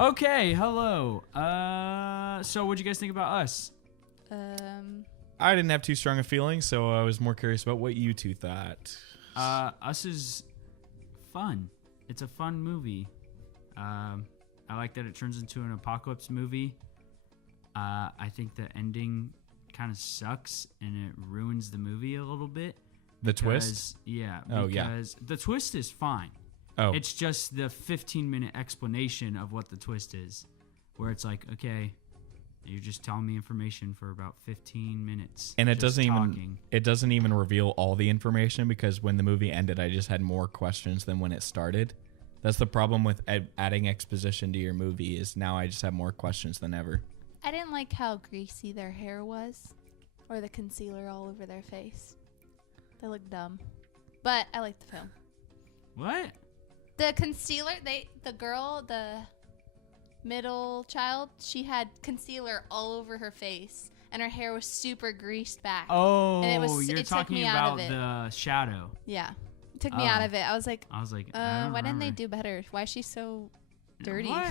Okay, hello. So what'd you guys think about Us? I didn't have too strong a feeling, so I was more curious about what you two thought. Us is fun. It's a fun movie. I like that it turns into an apocalypse movie. I think the ending kind of sucks and it ruins the movie a little bit. The twist? Yeah. Because the twist is fine. Oh. It's just the 15-minute explanation of what the twist is, where it's like, okay, you're just telling me information for about 15 minutes. And it doesn't even reveal all the information, because when the movie ended, I just had more questions than when it started. That's the problem with adding exposition to your movie, is now I just have more questions than ever. I didn't like how greasy their hair was, or the concealer all over their face. They looked dumb. But I liked the film. What? The concealer, the middle child, she had concealer all over her face, and her hair was super greased back. Oh, and you're talking about the shadow. Yeah. It took me out of it. I was like, why didn't they do better? Why is she so dirty? What?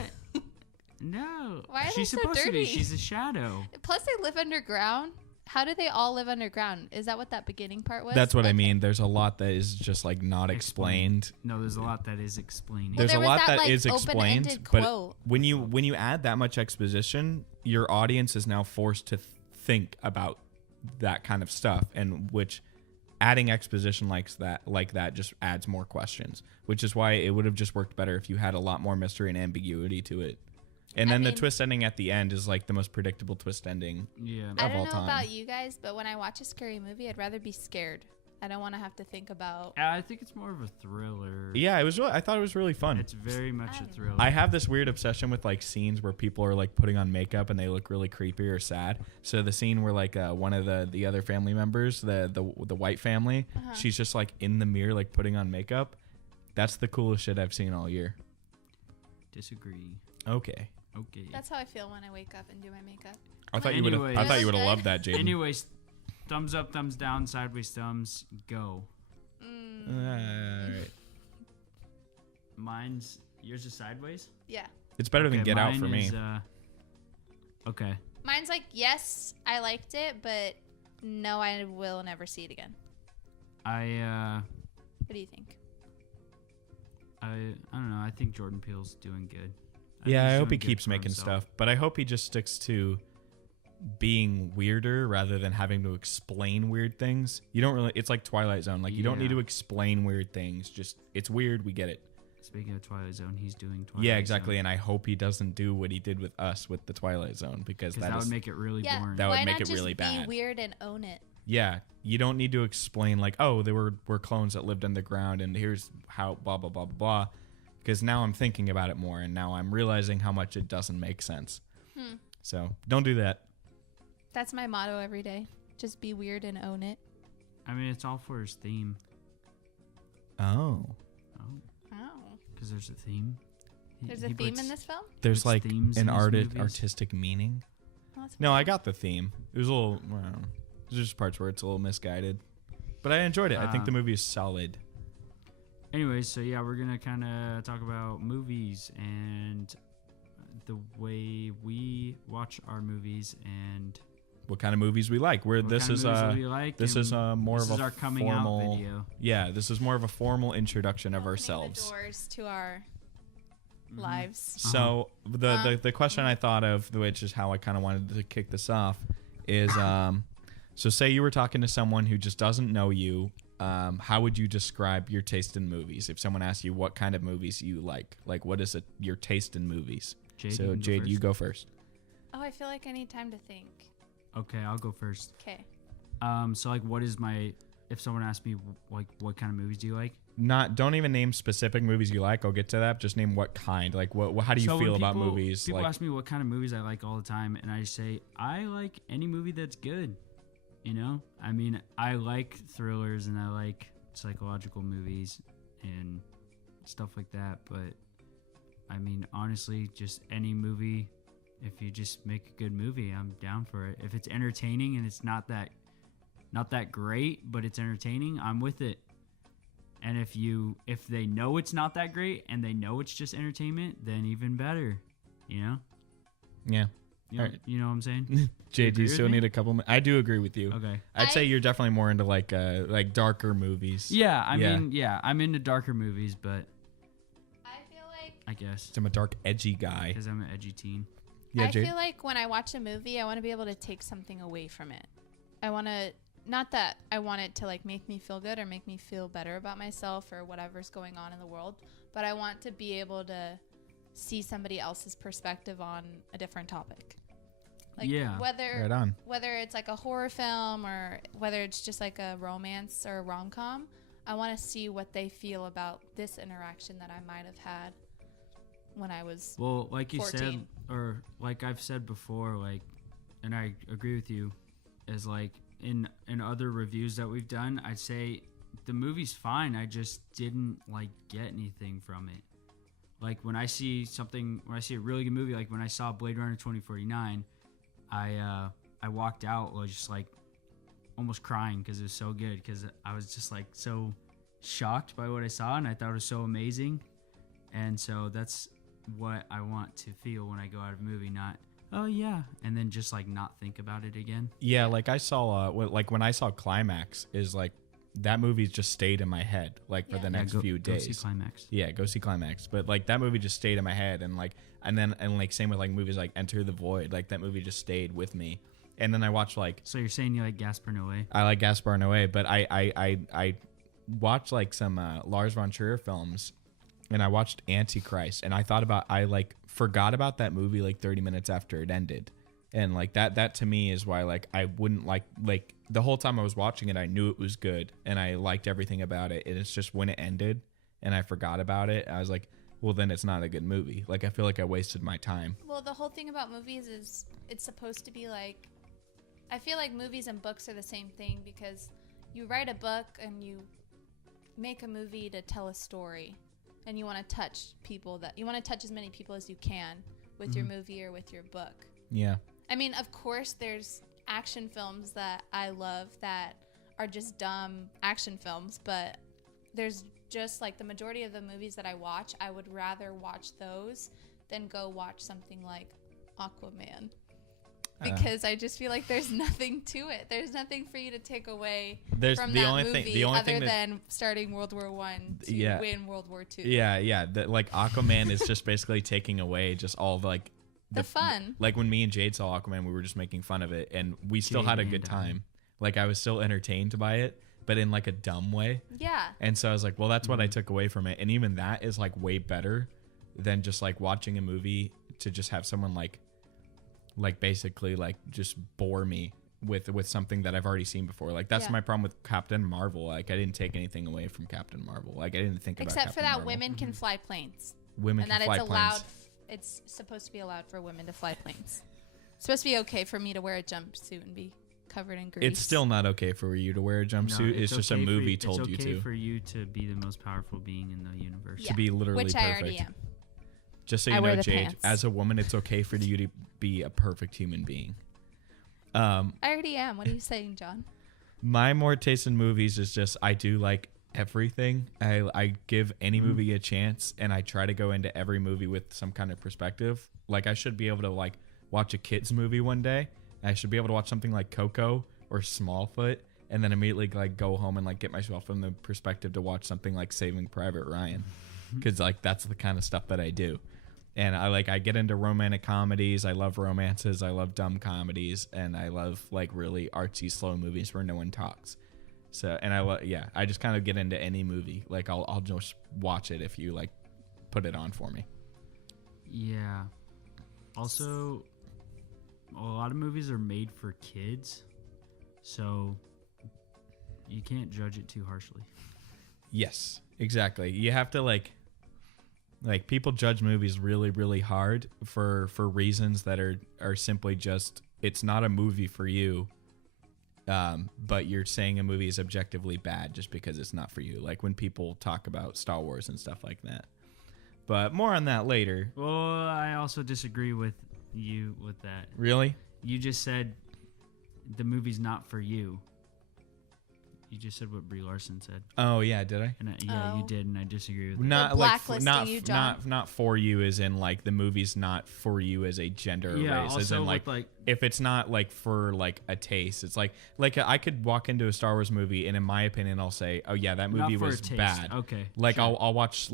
No. Why are She's they so supposed dirty? to be. She's a shadow. Plus, they live underground. How do they all live underground? Is that what that beginning part was? That's what I mean. There's a lot that is just like not explained. No, there's a lot that is explaining. There's a lot that is explained, but quote. when you add that much exposition, your audience is now forced to think about that kind of stuff, and which adding exposition like that just adds more questions, which is why it would have just worked better if you had a lot more mystery and ambiguity to it. And then the twist ending at the end is like the most predictable twist ending of all time. I don't know about you guys, but when I watch a scary movie, I'd rather be scared. I don't want to have to think about... I think it's more of a thriller. Yeah, I thought it was really fun. It's very much a thriller. I have this weird obsession with like scenes where people are like putting on makeup and they look really creepy or sad. So the scene where like one of the other family members, the white family, she's just like in the mirror like putting on makeup. That's the coolest shit I've seen all year. Disagree. Okay. That's how I feel when I wake up and do my makeup. I thought you would have loved that, Jaden. Anyways, thumbs up, thumbs down, sideways thumbs, go. All right. Yours is sideways? Yeah. It's better than Get Out for me. Okay. Mine's like, yes, I liked it, but no, I will never see it again. What do you think? I don't know. I think Jordan Peele's doing good. I hope he keeps making stuff, but I hope he just sticks to being weirder rather than having to explain weird things. You don't really, it's like Twilight Zone. Like you don't need to explain weird things. Just, it's weird. We get it. Speaking of Twilight Zone, he's doing Twilight Zone. Yeah, exactly. And I hope he doesn't do what he did with us with the Twilight Zone, because that would make it really boring. That would make it really bad. Why not just be weird and own it? Yeah. You don't need to explain like, oh, they were clones that lived underground and here's how blah, blah, blah, blah, blah. Because now I'm thinking about it more, and now I'm realizing how much it doesn't make sense. So don't do that. That's my motto every day. Just be weird and own it. I mean, it's all for his theme. Oh. Because there's a theme. There's a theme in this film? There's like an artistic meaning. Oh, no, I got the theme. It was a little, I don't know. There's just parts where it's a little misguided. But I enjoyed it. I think the movie is solid. Anyways, so yeah, we're going to kind of talk about movies and the way we watch our movies and what kind of movies we like. This is more of a our coming formal out video. Yeah, this is more of a formal introduction of ourselves. The doors to our lives. So the question I thought of, which is how I kind of wanted to kick this off, is so say you were talking to someone who just doesn't know you. How would you describe your taste in movies? If someone asked you what kind of movies you like what is your taste in movies? Jade, you go first. Oh, I feel like I need time to think. Okay, I'll go first. Okay. So like, if someone asks me like, what kind of movies do you like? Don't even name specific movies you like. I'll get to that. Just name what kind. Like, how do you feel about movies? People ask me what kind of movies I like all the time, and I say I like any movie that's good. You know, I mean, I like thrillers and I like psychological movies and stuff like that. But I mean, honestly, just any movie. If you just make a good movie, I'm down for it. If it's entertaining and it's not that great, but it's entertaining, I'm with it. And if they know it's not that great and they know it's just entertainment, then even better. You know? Yeah. You know what I'm saying? Jay, do you agree still with me? need a couple? I do agree with you. Okay. I'd say you're definitely more into like darker movies. Yeah, I mean, I'm into darker movies, but I feel like I guess I'm a dark, edgy guy. because I'm an edgy teen. Yeah, I Jade? feel like when I watch a movie, I want to be able to take something away from it. I want to, not that I want it to like make me feel good or make me feel better about myself or whatever's going on in the world, but I want to be able to see somebody else's perspective on a different topic. Like Right on. whether it's like a horror film or whether it's just like a romance or a rom-com, I want to see what they feel about this interaction that I might have had when I was Well, like you 14. said, or like I've said before, like, and I agree with you, is like in other reviews that we've done, I'd say the movie's fine. I just didn't like get anything from it. Like when I see a really good movie, like when I saw Blade Runner 2049, I walked out was just like almost crying because it was so good, because I was just like so shocked by what I saw and I thought it was so amazing. And so that's what I want to feel when I go out of a movie, not oh yeah, and then just like not think about it again. Yeah, like I saw when I saw Climax, is like that movie just stayed in my head like for the next few days. Go see Climax. Yeah, go see Climax. But like that movie just stayed in my head, and like same with like movies like Enter the Void, like that movie just stayed with me. And then I watched like, So you're saying you like Gaspar Noé? I like Gaspar Noé, but I watched like some Lars von Trier films, and I watched Antichrist, and I forgot about that movie like 30 minutes after it ended. And like that to me is why like I wouldn't like the whole time I was watching it, I knew it was good and I liked everything about it. And it's just when it ended and I forgot about it, I was like, well, then it's not a good movie. Like I feel like I wasted my time. Well, the whole thing about movies is it's supposed to be like, I feel like movies and books are the same thing, because you write a book and you make a movie to tell a story, and you want to touch as many people as you can with your movie or with your book. Yeah. I mean, of course, there's action films that I love that are just dumb action films, but there's just like the majority of the movies that I watch, I would rather watch those than go watch something like Aquaman. Because I just feel like there's nothing to it. There's nothing for you to take away from that movie other than starting World War I to win World War II. Yeah. Like Aquaman is just basically taking away just all like the fun. Like when me and Jade saw Aquaman, we were just making fun of it, and we still had a good time. Like I was still entertained by it, but in like a dumb way. Yeah. And so I was like, well, that's what I took away from it. And even that is like way better than just like watching a movie to just have someone like basically like just bore me with something that I've already seen before. Like that's my problem with Captain Marvel. Like I didn't take anything away from Captain Marvel. Like I didn't think about except Captain for that Marvel. women can fly planes. Women and can that fly it's allowed. planes. It's supposed to be allowed for women to fly planes. It's supposed to be okay for me to wear a jumpsuit and be covered in grease. It's still not okay for you to wear a jumpsuit. No, it's just a okay movie told you It's to. okay for you to be the most powerful being in the universe. Yeah. To be literally Which perfect. I already am. Just so I you wear know, the Jade, pants. as a woman, it's okay for you to be a perfect human being. I already am. What are you saying, John? My more taste in movies is just I do like everything. I give any movie a chance, and I try to go into every movie with some kind of perspective. Like I should be able to like watch a kids movie one day. I should be able to watch something like Coco or Smallfoot, and then immediately like go home and like get myself in the perspective to watch something like Saving Private Ryan, because like that's the kind of stuff that I do. And I get into romantic comedies. I love romances. I love dumb comedies, and I love like really artsy slow movies where no one talks. So, and I just kind of get into any movie. Like I'll just watch it if you like put it on for me. Yeah. Also, a lot of movies are made for kids, so you can't judge it too harshly. Yes, exactly. You have to like people judge movies really, really hard for reasons that are simply just, it's not a movie for you. But you're saying a movie is objectively bad just because it's not for you. Like when people talk about Star Wars and stuff like that. But more on that later. Well, I also disagree with you with that. Really? You just said the movie's not for you. You just said what Brie Larson said. Oh yeah, did I? And you did, and I disagree with that. Not We're like blacklisting you, John. not for you as in like the movie's not for you as a gender or race. Also As in like if it's not like for like a taste, it's like I could walk into a Star Wars movie and in my opinion I'll say, oh yeah, that movie was bad. Okay. Like sure. I'll watch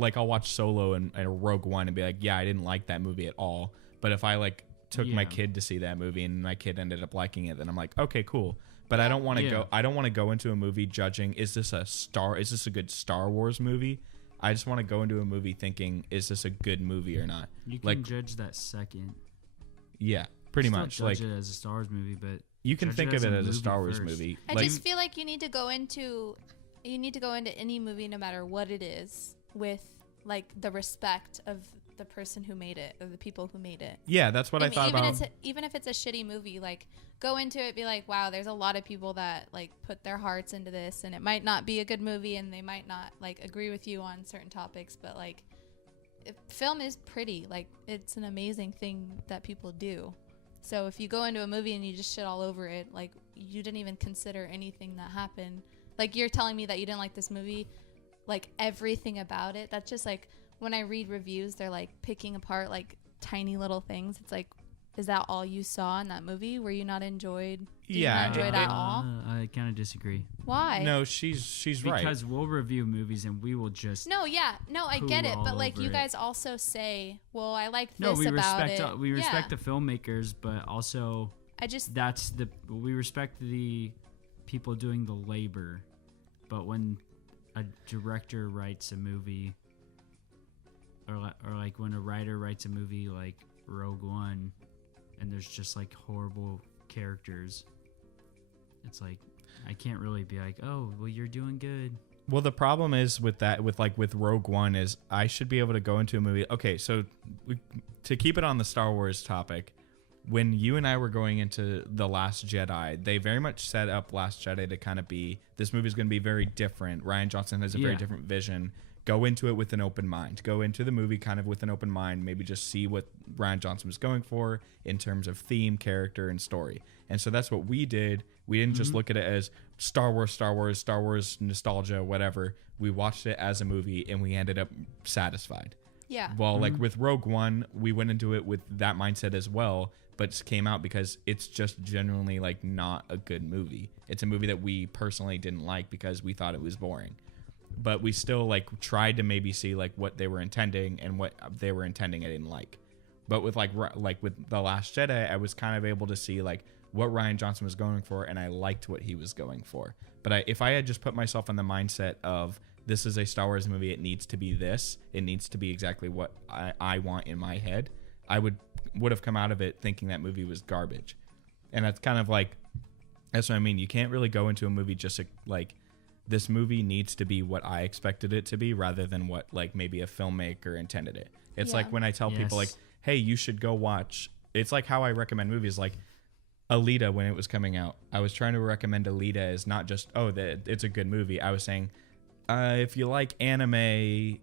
Solo and Rogue One and be like, yeah, I didn't like that movie at all. But if I like took my kid to see that movie and my kid ended up liking it, then I'm like, okay, cool. But I don't want to go. I don't want to go into a movie judging. Is this a good Star Wars movie? I just want to go into a movie thinking, is this a good movie or not? You can judge that second. Yeah, pretty Still much. Judge it as a Star Wars movie, but you can think of it as a Star Wars first. movie. I just feel like you need to go into any movie, no matter what it is, with like the respect of the person who made it, or the people who made it. Yeah, that's what I thought about. Even if it's a shitty movie, like go into it, be like, wow, there's a lot of people that like put their hearts into this, and it might not be a good movie, and they might not like agree with you on certain topics, but like, film is pretty. Like, it's an amazing thing that people do. So if you go into a movie and you just shit all over it, like you didn't even consider anything that happened. Like you're telling me that you didn't like this movie, like everything about it. That's just like, when I read reviews, they're like picking apart like tiny little things. It's like, is that all you saw in that movie? Were you not enjoyed? Did you not enjoy it at all? I kind of disagree. Why? No, she's right. Because we'll review movies and we will just I get it, but like you guys also say, well, I like this we about respect it. We respect the filmmakers, but also we respect the people doing the labor. But when a director writes a movie, or like when a writer writes a movie like Rogue One, and there's just like horrible characters, it's like I can't really be like, oh, well, you're doing good. Well, the problem is with that, with Rogue One, is I should be able to go into a movie. Okay, so to keep it on the Star Wars topic, when you and I were going into The Last Jedi, they very much set up Last Jedi to kind of be, this movie is going to be very different. Rian Johnson has a very different vision. Go into it with an open mind. Go into the movie kind of with an open mind. Maybe just see what Rian Johnson was going for in terms of theme, character, and story. And so that's what we did. We didn't just look at it as Star Wars nostalgia, whatever. We watched it as a movie, and we ended up satisfied. Yeah. Well, like with Rogue One, we went into it with that mindset as well, but it came out because it's just genuinely like not a good movie. It's a movie that we personally didn't like because we thought it was boring. But we still like tried to maybe see like what they were intending, and what they were intending I didn't like. But with like with The Last Jedi, I was kind of able to see like what Rian Johnson was going for, and I liked what he was going for. But if I had just put myself in the mindset of, this is a Star Wars movie, it needs to be this, it needs to be exactly what I want in my head, I would have come out of it thinking that movie was garbage. And that's kind of like, that's what I mean. You can't really go into a movie just like, this movie needs to be what I expected it to be, rather than what like maybe a filmmaker intended it. It's like when I tell people like, hey, you should go watch. It's like how I recommend movies like Alita. When it was coming out, I was trying to recommend Alita as not just, it's a good movie. I was saying, if you like anime,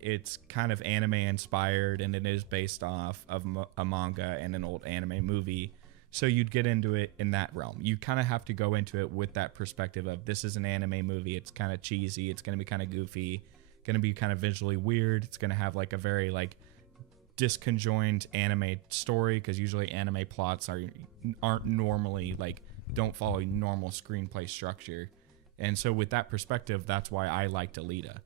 it's kind of anime inspired, and it is based off of a manga and an old anime movie. So you'd get into it in that realm. You kind of have to go into it with that perspective of, this is an anime movie. It's kind of cheesy. It's going to be kind of goofy, going to be kind of visually weird. It's going to have like a very like disconjoined anime story, because usually anime plots aren't normally like, don't follow normal screenplay structure. And so with that perspective, that's why I liked Alita,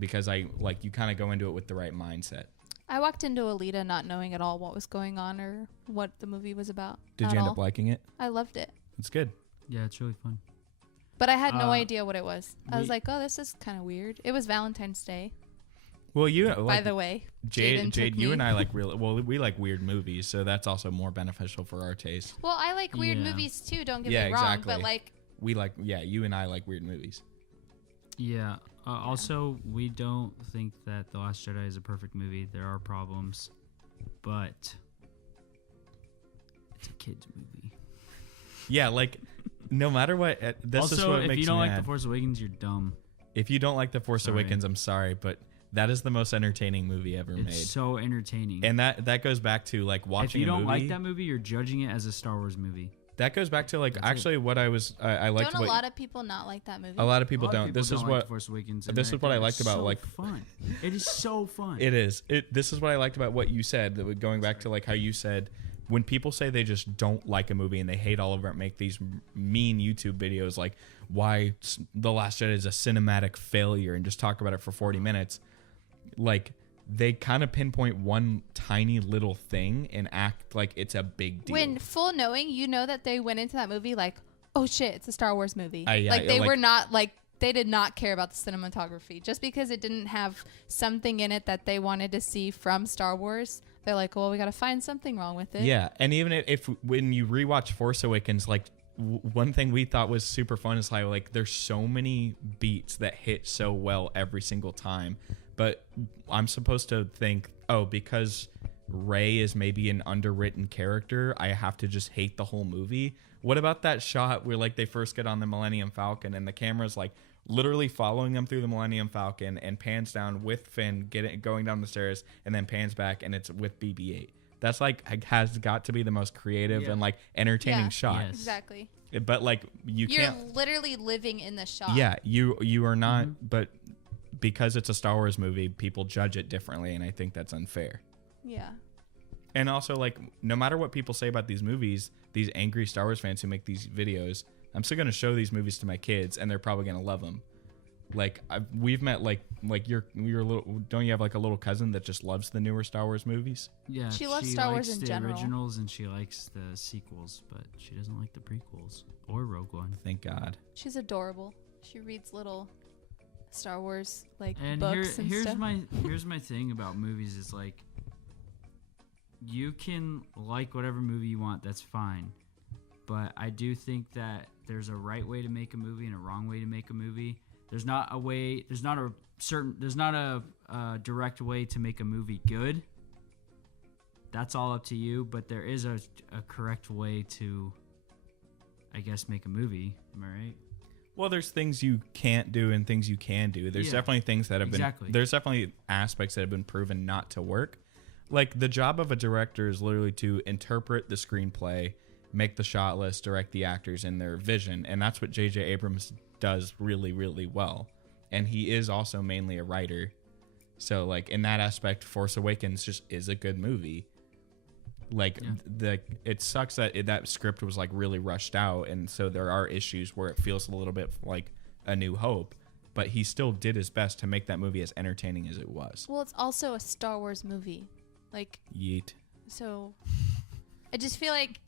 because you kind of go into it with the right mindset. I walked into Alita not knowing at all what was going on or what the movie was about. Did you end up liking it? I loved it. It's good. Yeah, it's really fun. But I had no idea what it was. I was like, oh, this is kind of weird. It was Valentine's Day. Well, by the way, Jade, you and I like we like weird movies, so that's also more beneficial for our taste. Well, I like weird movies too, don't get me wrong, exactly. But like, you and I like weird movies. Yeah. Also, we don't think that The Last Jedi is a perfect movie. There are problems, but it's a kid's movie. Yeah, like no matter what. This is what makes me mad. Also, if you don't like The Force Awakens, you're dumb. If you don't like The Force Awakens, I'm sorry, but that is the most entertaining movie ever made. It's so entertaining. And that goes back to like watching a movie. If you don't like that movie, you're judging it as a Star Wars movie. That goes back to like That's actually what I was I liked. Don't a lot of people not like that movie? A lot of people A lot of don't. people This is don't what like Force Awakens. this is what I liked about so like fun. It is so fun. It is. This is what I liked about what you said. That going back to like how you said when people say they just don't like a movie and they hate all over it, make these mean YouTube videos like why The Last Jedi is a cinematic failure and just talk about it for 40 minutes. Like they kind of pinpoint one tiny little thing and act like it's a big deal. When full knowing, you know that they went into that movie like, oh shit, it's a Star Wars movie. Yeah, they were not like, they did not care about the cinematography. Just because it didn't have something in it that they wanted to see from Star Wars, they're like, well, we got to find something wrong with it. Yeah, and even if when you rewatch Force Awakens, like one thing we thought was super fun is how like there's so many beats that hit so well every single time. But I'm supposed to think, oh, because Rey is maybe an underwritten character, I have to just hate the whole movie. What about that shot where like they first get on the Millennium Falcon and the camera's like literally following them through the Millennium Falcon and pans down with Finn going down the stairs and then pans back and it's with BB-8. That's like has got to be the most creative and like entertaining shot. Yes. Exactly. But like you're literally living in the shot. Yeah, you are not. But because it's a Star Wars movie, people judge it differently, and I think that's unfair. Yeah. And also, like, no matter what people say about these movies, these angry Star Wars fans who make these videos, I'm still gonna show these movies to my kids, and they're probably gonna love them. Like we've met like your little. Don't you have like a little cousin that just loves the newer Star Wars movies? Yeah, She loves Star Wars in the general. originals and she likes the sequels, but she doesn't like the prequels or Rogue One. Thank God. She's adorable. She reads little Star Wars like And books and here's stuff. here's my thing about movies is like you can like whatever movie you want, that's fine. But I do think that there's a right way to make a movie and a wrong way to make a movie. There's not a direct way to make a movie good. That's all up to you, but there is a correct way to, I guess, make a movie. Am I right? Well, there's things you can't do and things you can do. There's definitely things that have been. There's definitely aspects that have been proven not to work. Like the job of a director is literally to interpret the screenplay, make the shot list, direct the actors in their vision, and that's what J.J. Abrams does really, really well. And he is also mainly a writer. So, like, in that aspect, Force Awakens just is a good movie. Like, it sucks that that script was, like, really rushed out, and so there are issues where it feels a little bit like A New Hope, but he still did his best to make that movie as entertaining as it was. Well, it's also a Star Wars movie. Like, Yeet. So, I just feel like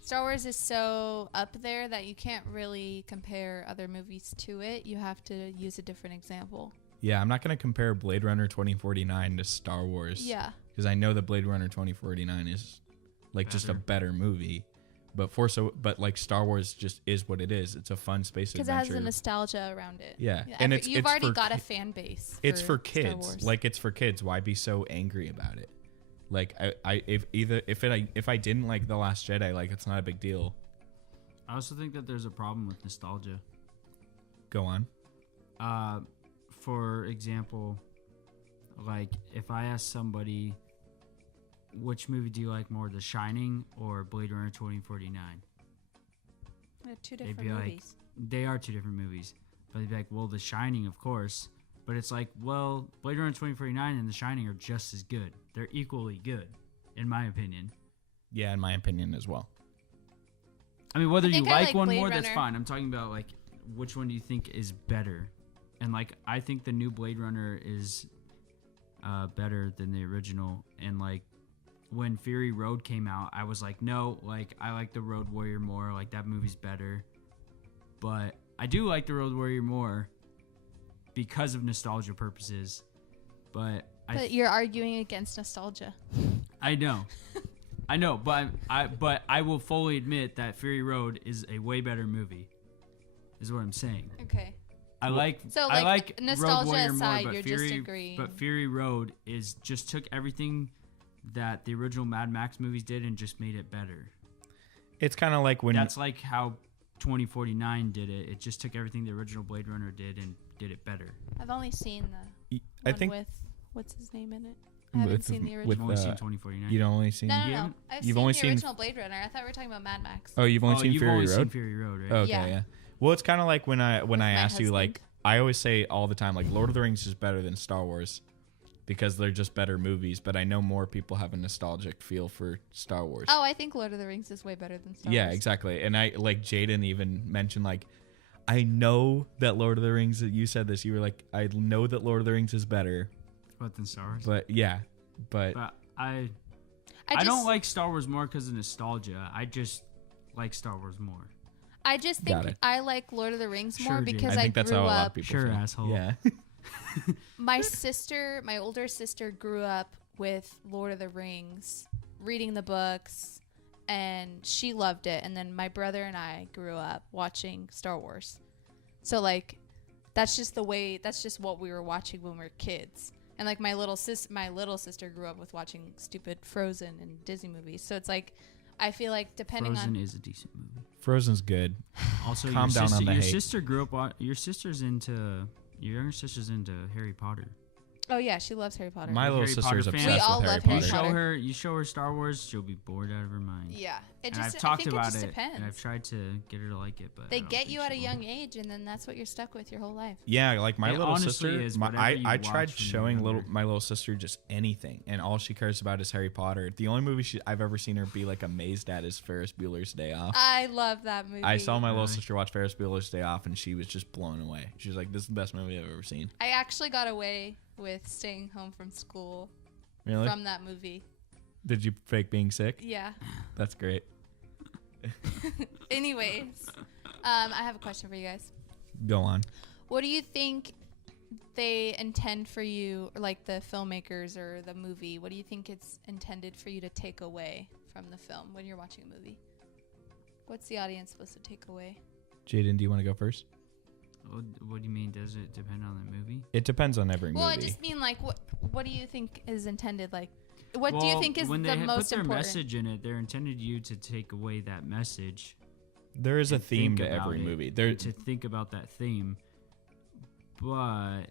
Star Wars is so up there that you can't really compare other movies to it. You have to use a different example. Yeah, I'm not going to compare Blade Runner 2049 to Star Wars. Yeah. Because I know that Blade Runner 2049 is like just a better movie. But like Star Wars just is what it is. It's a fun space adventure. Because it has a nostalgia around it. Yeah. And you've already got a fan base. It's for Star kids. Wars. Like it's for kids. Why be so angry about it? Like if I didn't like The Last Jedi, like it's not a big deal. I also think that there's a problem with nostalgia. Go on. For example, like if I ask somebody, which movie do you like more, The Shining or Blade Runner 2049? They're two They'd different be movies. like, they are two different movies. But they'd be like, well, The Shining, of course. But it's like, well, Blade Runner 2049 and The Shining are just as good. They're equally good, in my opinion. Yeah, in my opinion as well. I mean, whether you like one Blade more, Runner. that's fine. I'm talking about, like, which one do you think is better? And, like, I think the new Blade Runner is better than the original. And, like, when Fury Road came out, I was like, no, like, I like the Road Warrior more. Like, that movie's better. But I do like the Road Warrior more because of nostalgia purposes. But you're arguing against nostalgia. I know. But I will fully admit that Fury Road is a way better movie. Is what I'm saying. Okay. I like nostalgia Road Warrior aside, more, you're but just agreeing. But Fury Road just took everything that the original Mad Max movies did and just made it better. It's kind of like when that's like how 2049 did it. It just took everything the original Blade Runner did and did it better. I've only seen the one with what's his name in it? I haven't seen the I've original. only seen 2049. you don't only seen. No. Yeah. I've You've seen only the seen- original Blade Runner. I thought we were talking about Mad Max. Oh, you've only seen you've Fury only Road. seen Fury Road, right? Okay, Yeah. yeah. Well, it's kind of like when I my asked you, like, husband. I always say all the time, like, Lord of the Rings is better than Star Wars because they're just better movies. But I know more people have a nostalgic feel for Star Wars. Oh, I think Lord of the Rings is way better than Star Yeah, Wars. exactly. And I like Jaden even mentioned, like, I know that Lord of the Rings. You said this. You were like, I know that Lord of the Rings is better. What than Star Wars? But yeah, but But I I don't just- like Star Wars more because of nostalgia. I just like Star Wars more. I just Got think it. I like Lord of the Rings more Sure, Jane. because I I think grew that's how a lot of up. people Sure, feel. asshole. Yeah. My sister, my older sister, grew up with Lord of the Rings, reading the books, and she loved it. And then my brother and I grew up watching Star Wars. So like, that's just what we were watching when we were kids. And like my little sister grew up with watching stupid Frozen and Disney movies. So it's like, I feel like depending Frozen on is a decent movie. Frozen's good. Also, Calm down on the your hate. sister grew up. Your younger sister's into Harry Potter. oh yeah, she loves Harry Potter. My little Harry sister's Potter obsessed fan. We all with love Harry Harry Potter. Potter. You show her Star Wars, she'll be bored out of her mind. Yeah, it And just I've talked I think about it just it, depends. and I've tried to get her to like it, but They I don't get think you at a she young will. age, and then that's what you're stuck with your whole life. Yeah, like my It little honestly sister. is My, whatever you I watch tried when you're showing younger. my little sister just anything, and all she cares about is Harry Potter. The only movie I've ever seen her be like amazed at is Ferris Bueller's Day Off. I love that movie. I saw my little Really? sister watch Ferris Bueller's Day Off, and she was just blown away. She was like, "This is the best movie I've ever seen." I actually got away with staying home from school Really? from that movie. Did you fake being sick? Yeah. That's great. Anyways, I have a question for you guys. Go on. What do you think they intend for you, or like the filmmakers or the movie? What do you think it's intended for you to take away from the film when you're watching a movie? What's the audience supposed to take away? Jaden, do you want to go first? What do you mean? Does it depend on the movie? It depends on every Well, movie. I just mean like what do you think is intended? Like, what do Well, you think is when the they most put their important? message in it, they're intended you to take away that message. There is a and theme think to about every it, movie. and to think about that theme, but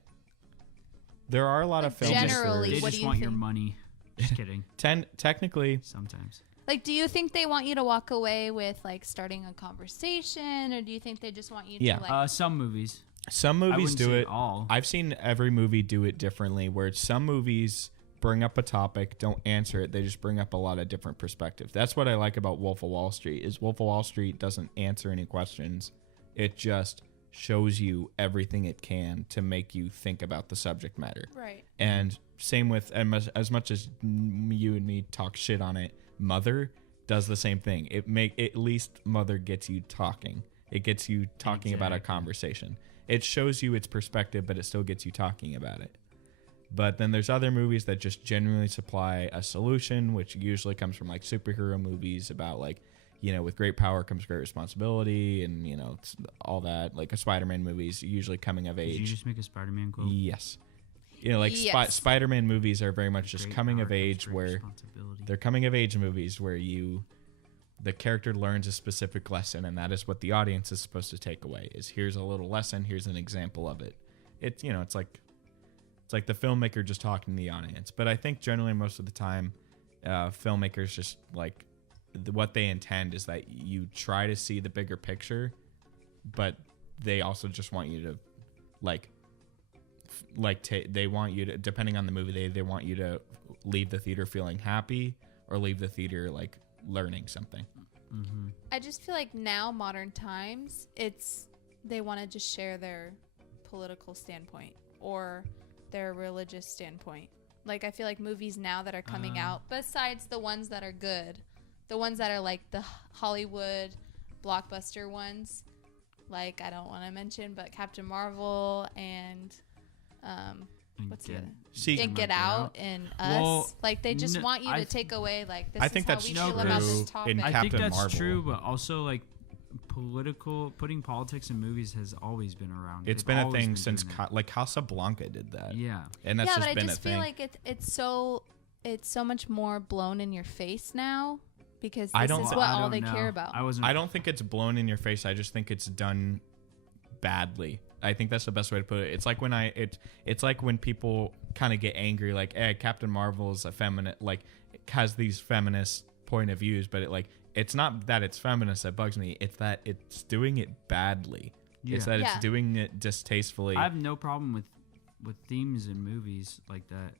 There are a lot of Like, films. generally, they what just do you want your think? money. Just kidding. Technically, Sometimes. Like, do you think they want you to walk away with like starting a conversation, or do you think they just want you Yeah. to like? Some movies. some I movies wouldn't do say it. all. I've seen every movie do it differently, where some movies bring up a topic, don't answer it, they just bring up a lot of different perspectives. That's what I like about Wolf of Wall Street, is Wolf of Wall Street doesn't answer any questions. It just shows you everything it can to make you think about the subject matter. Right. And same with, as much as you and me talk shit on it, Mother does the same thing. At least Mother gets you talking. It gets you talking about a Exactly. conversation. It shows you its perspective, but it still gets you talking about it. But then there's other movies that just genuinely supply a solution, which usually comes from like superhero movies about like, you know, with great power comes great responsibility, and you know, it's all that. Like a Spider-Man movies, usually coming of Did you age. just make a Spider-Man quote? Yes. You know, like Yes. Spider-Man movies are very much just Great coming power of comes age, great where responsibility. they're coming of age movies where the character learns a specific lesson, and that is what the audience is supposed to take away. Is here's a little lesson, here's an example of it. It's, you know, it's like the filmmaker just talking to the audience. But I think generally most of the time, filmmakers just like what they intend is that you try to see the bigger picture, but they also just want you to they want you to, depending on the movie, they want you to leave the theater feeling happy or leave the theater like learning something. Mm-hmm. I just feel like now, modern times, they want to just share their political standpoint or their religious standpoint. Like, I feel like movies now that are coming out, besides the ones that are good, the ones that are like the Hollywood blockbuster ones, like, I don't want to mention, but Captain Marvel and what's the other? See, And Get Out and Us. Well, like, they just n- want you I to th- take away, like, this I is think how that's we feel about true this topic. in I Captain think that's Marvel. true, but also like putting politics in movies has always been around. It's They've been a always thing been since doing it. like Casablanca did that. Yeah. And that's yeah, just but I been just a thing. feel like it's so much more blown in your face now because I this don't is thi- what I all don't they know. care about. I wasn't. I don't think it's blown in your face. I just think it's done badly. I think that's the best way to put it. It's like it's like when people kind of get angry, like, hey, Captain Marvel is a feminist, like, has these feminist point of views, but it's not that it's feminist that bugs me. It's that it's doing it badly. Yeah. It's that it's doing it distastefully. I have no problem with themes in movies like that,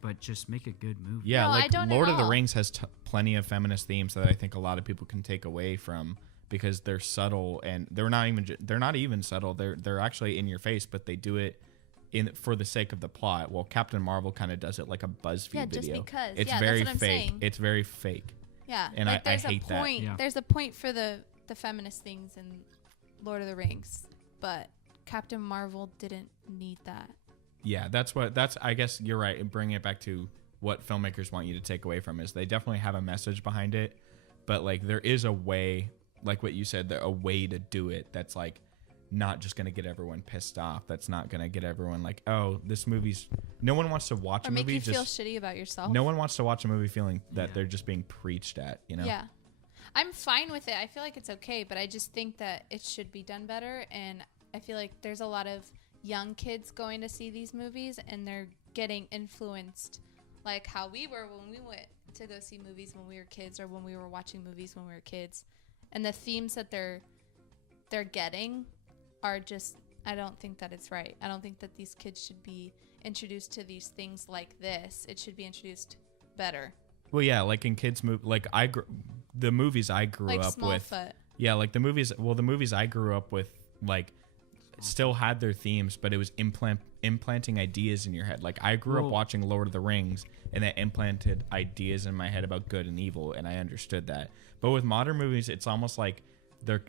but just make a good movie. Yeah, No, I like don't at Lord of the all. Rings has plenty of feminist themes that I think a lot of people can take away from, because they're subtle, and they're not even subtle. They're actually in your face, but they do it for the sake of the plot. Well, Captain Marvel kind of does it like a BuzzFeed video. Just because. It's yeah, very that's what I'm fake. saying. It's very fake. Yeah, And like I there's hate a that. point. Yeah. There's a point for the feminist things in Lord of the Rings, but Captain Marvel didn't need that. Yeah, that's I guess you're right. And bringing it back to what filmmakers want you to take away from is they definitely have a message behind it, but like there is a way, like what you said, a way to do it that's like not just going to get everyone pissed off. That's not going to get everyone like, oh, this movie's... No one wants to watch Or a make movie you feel shitty about yourself. No one wants to watch a movie feeling that Yeah. they're just being preached at, you know? Yeah. I'm fine with it. I feel like it's okay, but I just think that it should be done better. And I feel like there's a lot of young kids going to see these movies, and they're getting influenced like how we were when we went to go see movies when we were kids, or when we were watching movies when we were kids. And the themes that they're getting are just, I don't think that it's right. I don't think that these kids should be introduced to these things like this. It should be introduced better. Well, yeah, like in kids' like the movies I grew Like up with. Smallfoot. Yeah, like the movies I grew up with, like, still had their themes, but it was implanting ideas in your head. Like, I grew up watching Lord of the Rings, and that implanted ideas in my head about good and evil, and I understood that. But with modern movies, it's almost like they're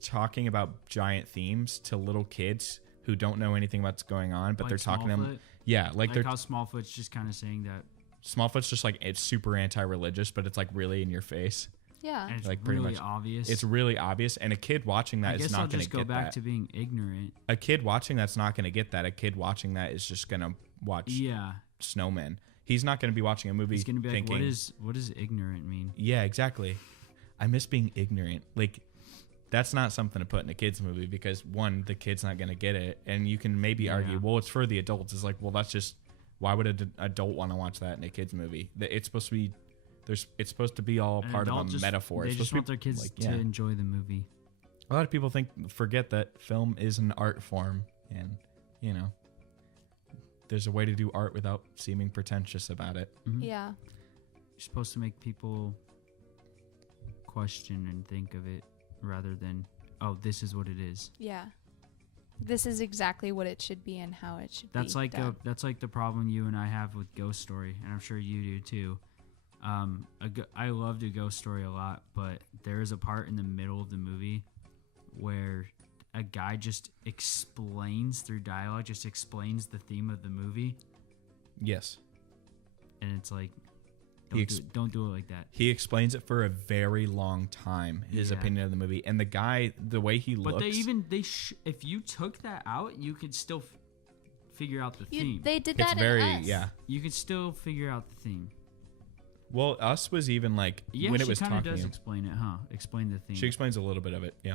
talking about giant themes to little kids who don't know anything about what's going on, but Like they're talking to Smallfoot? them. Yeah, like they're how Smallfoot's just kind of saying that. Smallfoot's just like, it's super anti-religious, but it's like really in your face. Yeah. And it's Like, pretty really much, obvious. It's really obvious, and a kid watching that I is guess not I'll going to just go get back that. to being ignorant. A kid watching that's not going to get that. A kid watching that is just going to watch Yeah. Snowman. He's not going to be watching a movie He's gonna be like, thinking, what does ignorant mean? yeah, exactly. I miss being ignorant. Like, that's not something to put in a kid's movie, because one, the kid's not going to get it, and you can maybe argue, well, it's for the adults. It's like, well, that's just, why would an adult want to watch that in a kid's movie? It's supposed to be, it's supposed to be all An part of adult a metaphor. They It's just supposed want to be their kids like, yeah. to enjoy the movie. A lot of people forget that film is an art form, and you know, there's a way to do art without seeming pretentious about it. Mhm. Yeah. You're supposed to make people question and think of it rather than, oh, this is what it is. Yeah. This is exactly what it should be and how it should That's be. like done. that's like the problem you and I have with Ghost Story, and I'm sure you do too. I loved a Ghost Story a lot, but there is a part in the middle of the movie where a guy just explains through dialogue, just explains the theme of the movie, Yes. and it's like, He don't do it like that. He explains it for a very long time, his Yeah. opinion of the movie, and the guy, the way he But looks. if you took that out, you could still figure out the theme. They did it's that very, in Us. yeah. You could still figure out the theme. Well, Us was even like, Yeah, when she it was kind of talking. does explain it, huh? Explain the theme. She explains a little bit of it, yeah.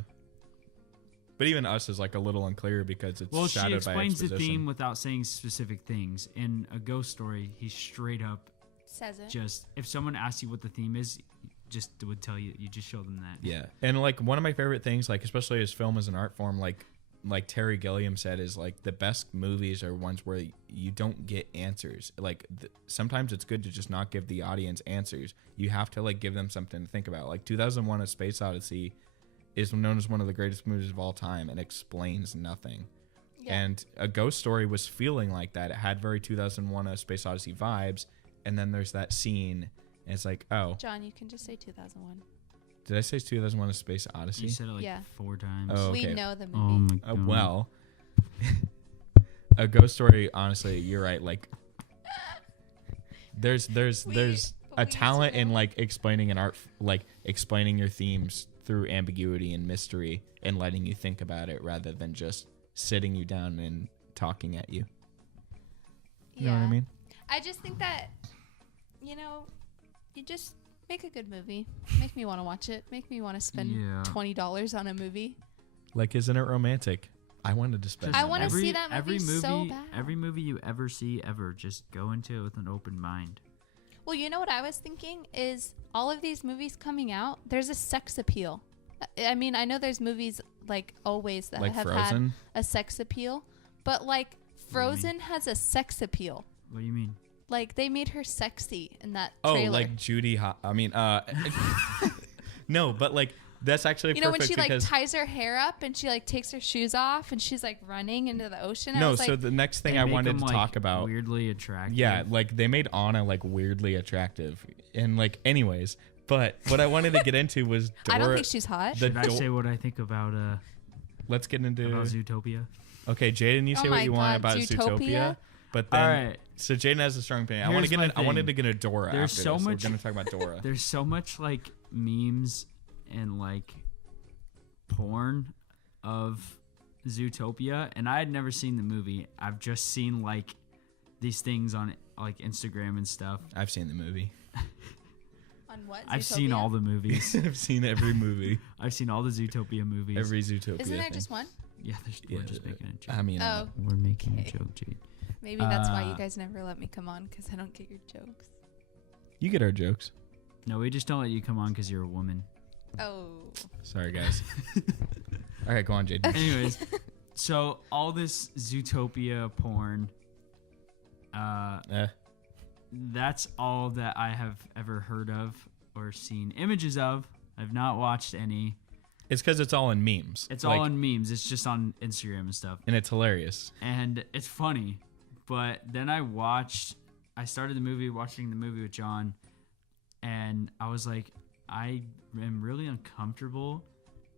But even Us is like a little unclear because it's Well, she shadowed by explains the exposition. theme without saying specific things. In a Ghost Story, he straight up Says it. just, if someone asks you what the theme is, just would tell you. You just show them that. Yeah, and like one of my favorite things, like especially as film as an art form, like Terry Gilliam said, is like the best movies are ones where you don't get answers. Like sometimes it's good to just not give the audience answers. You have to like give them something to think about. Like 2001: A Space Odyssey is known as one of the greatest movies of all time and explains nothing. Yeah. And A Ghost Story was feeling like that. It had very 2001: A Space Odyssey vibes, and then there's that scene, and it's like, oh, John, you can just say 2001. did I say 2001: A Space Odyssey? You said it like Yeah. 4 times. Oh, We okay. know the Oh movie. my god. Well, A Ghost Story, honestly, you're right. Like, there's a we talent too. in like explaining an art, like explaining your themes through ambiguity and mystery and letting you think about it rather than just sitting you down and talking at you. You know what I mean? I just think that, you just make a good movie. Make me want to watch it. Make me want to spend Yeah. $20 on a movie. Like, isn't it romantic? I wanted to spend. I that want to money. see that movie so bad. Every movie you ever see ever, just go into it with an open mind. Well, you know what I was thinking is all of these movies coming out, there's a sex appeal. I mean, I know there's movies like always that Like have Frozen? had a sex appeal, but like do you Frozen has a sex appeal. What do you mean? Like they made her sexy in that Oh, trailer. like Judy. I mean, no, but like that's actually you know when perfect she like because ties her hair up and she like takes her shoes off and she's like running into the ocean. I no. was So like, the next thing They I make wanted them, to like, talk about. weirdly attractive. Yeah, like they made Anna like weirdly attractive, and like anyways. But what I wanted to get into was Dora. I don't think she's hot. the Should I say what I think about Let's get into. Zootopia? Okay, Jaden, you Oh say my what you want God, about Zootopia? Zootopia, but then All right. so Jaden has a strong opinion. I want to Here's get. my I wanted to thing. get into Dora. There's after so this. much- We're gonna talk about Dora. There's so much like memes and like porn of Zootopia, and I had never seen the movie. I've just seen like these things on like Instagram and stuff. I've seen the movie. On what? I've seen Zootopia? all the movies. I've seen every movie. I've seen all the Zootopia movies. Every Zootopia. Isn't there thing. just one? Yeah, we're just making a joke. I mean, Oh, We're making okay. a joke, Jade. maybe that's why you Uh, guys never let me come on because I don't get your jokes. you get our jokes. No, we just don't let you come on because you're a woman. Oh. Sorry, guys. All right, go on, Jaden. Anyways, so all this Zootopia porn, that's all that I have ever heard of or seen images of. I've not watched any. It's because it's all in memes. It's Like, all in memes. It's just on Instagram and stuff. and it's hilarious. And it's funny. But then I started watching the movie with John, and I was like, I am really uncomfortable.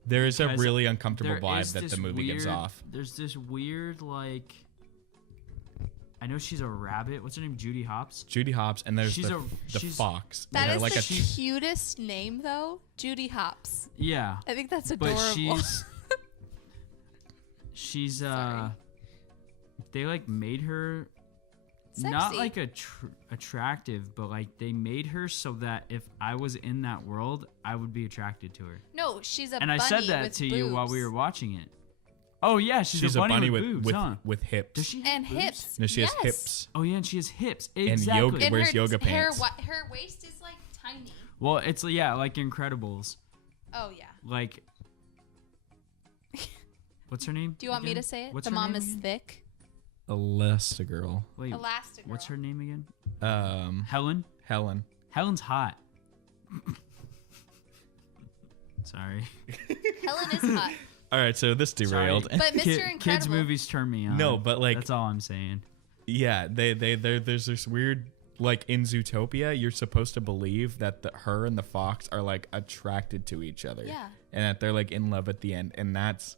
There is a Because really uncomfortable There vibe is that this the movie gives weird- off. There's this weird, like, I know she's a rabbit. What's her name? Judy Hopps? Judy Hopps, and there's She's the she's- fox. That They're is like the a cutest name, though. Judy Hopps. Yeah. I think that's But adorable. she's Sorry. they like made her Sexy. not like attractive, but like they made her so that if I was in that world, I would be attracted to her. No, she's a And bunny I said that with to you while we boobs. were watching it. Oh yeah, she's a bunny with boobs, huh? with hips. Does she have And boobs? hips. No, she has Yes. hips. Oh yeah, and she has hips. yoga- Exactly. And wears her, yoga pants. Her waist is like tiny. Well, it's like Incredibles. Oh yeah. Like, what's her name? Do you want me again? to say it? What's The her mom name is again? thick. Elastigirl. Wait, Elastigirl. what's her name again? Helen. Helen's hot. Sorry. Helen is hot. All right, so this derailed. Sorry. But Mr. Kids Incredible. movies turn me on. No, but like that's all I'm saying. yeah, there's this weird like in Zootopia, you're supposed to believe that her and the fox are like attracted to each other. Yeah. And that they're like in love at the end, and that's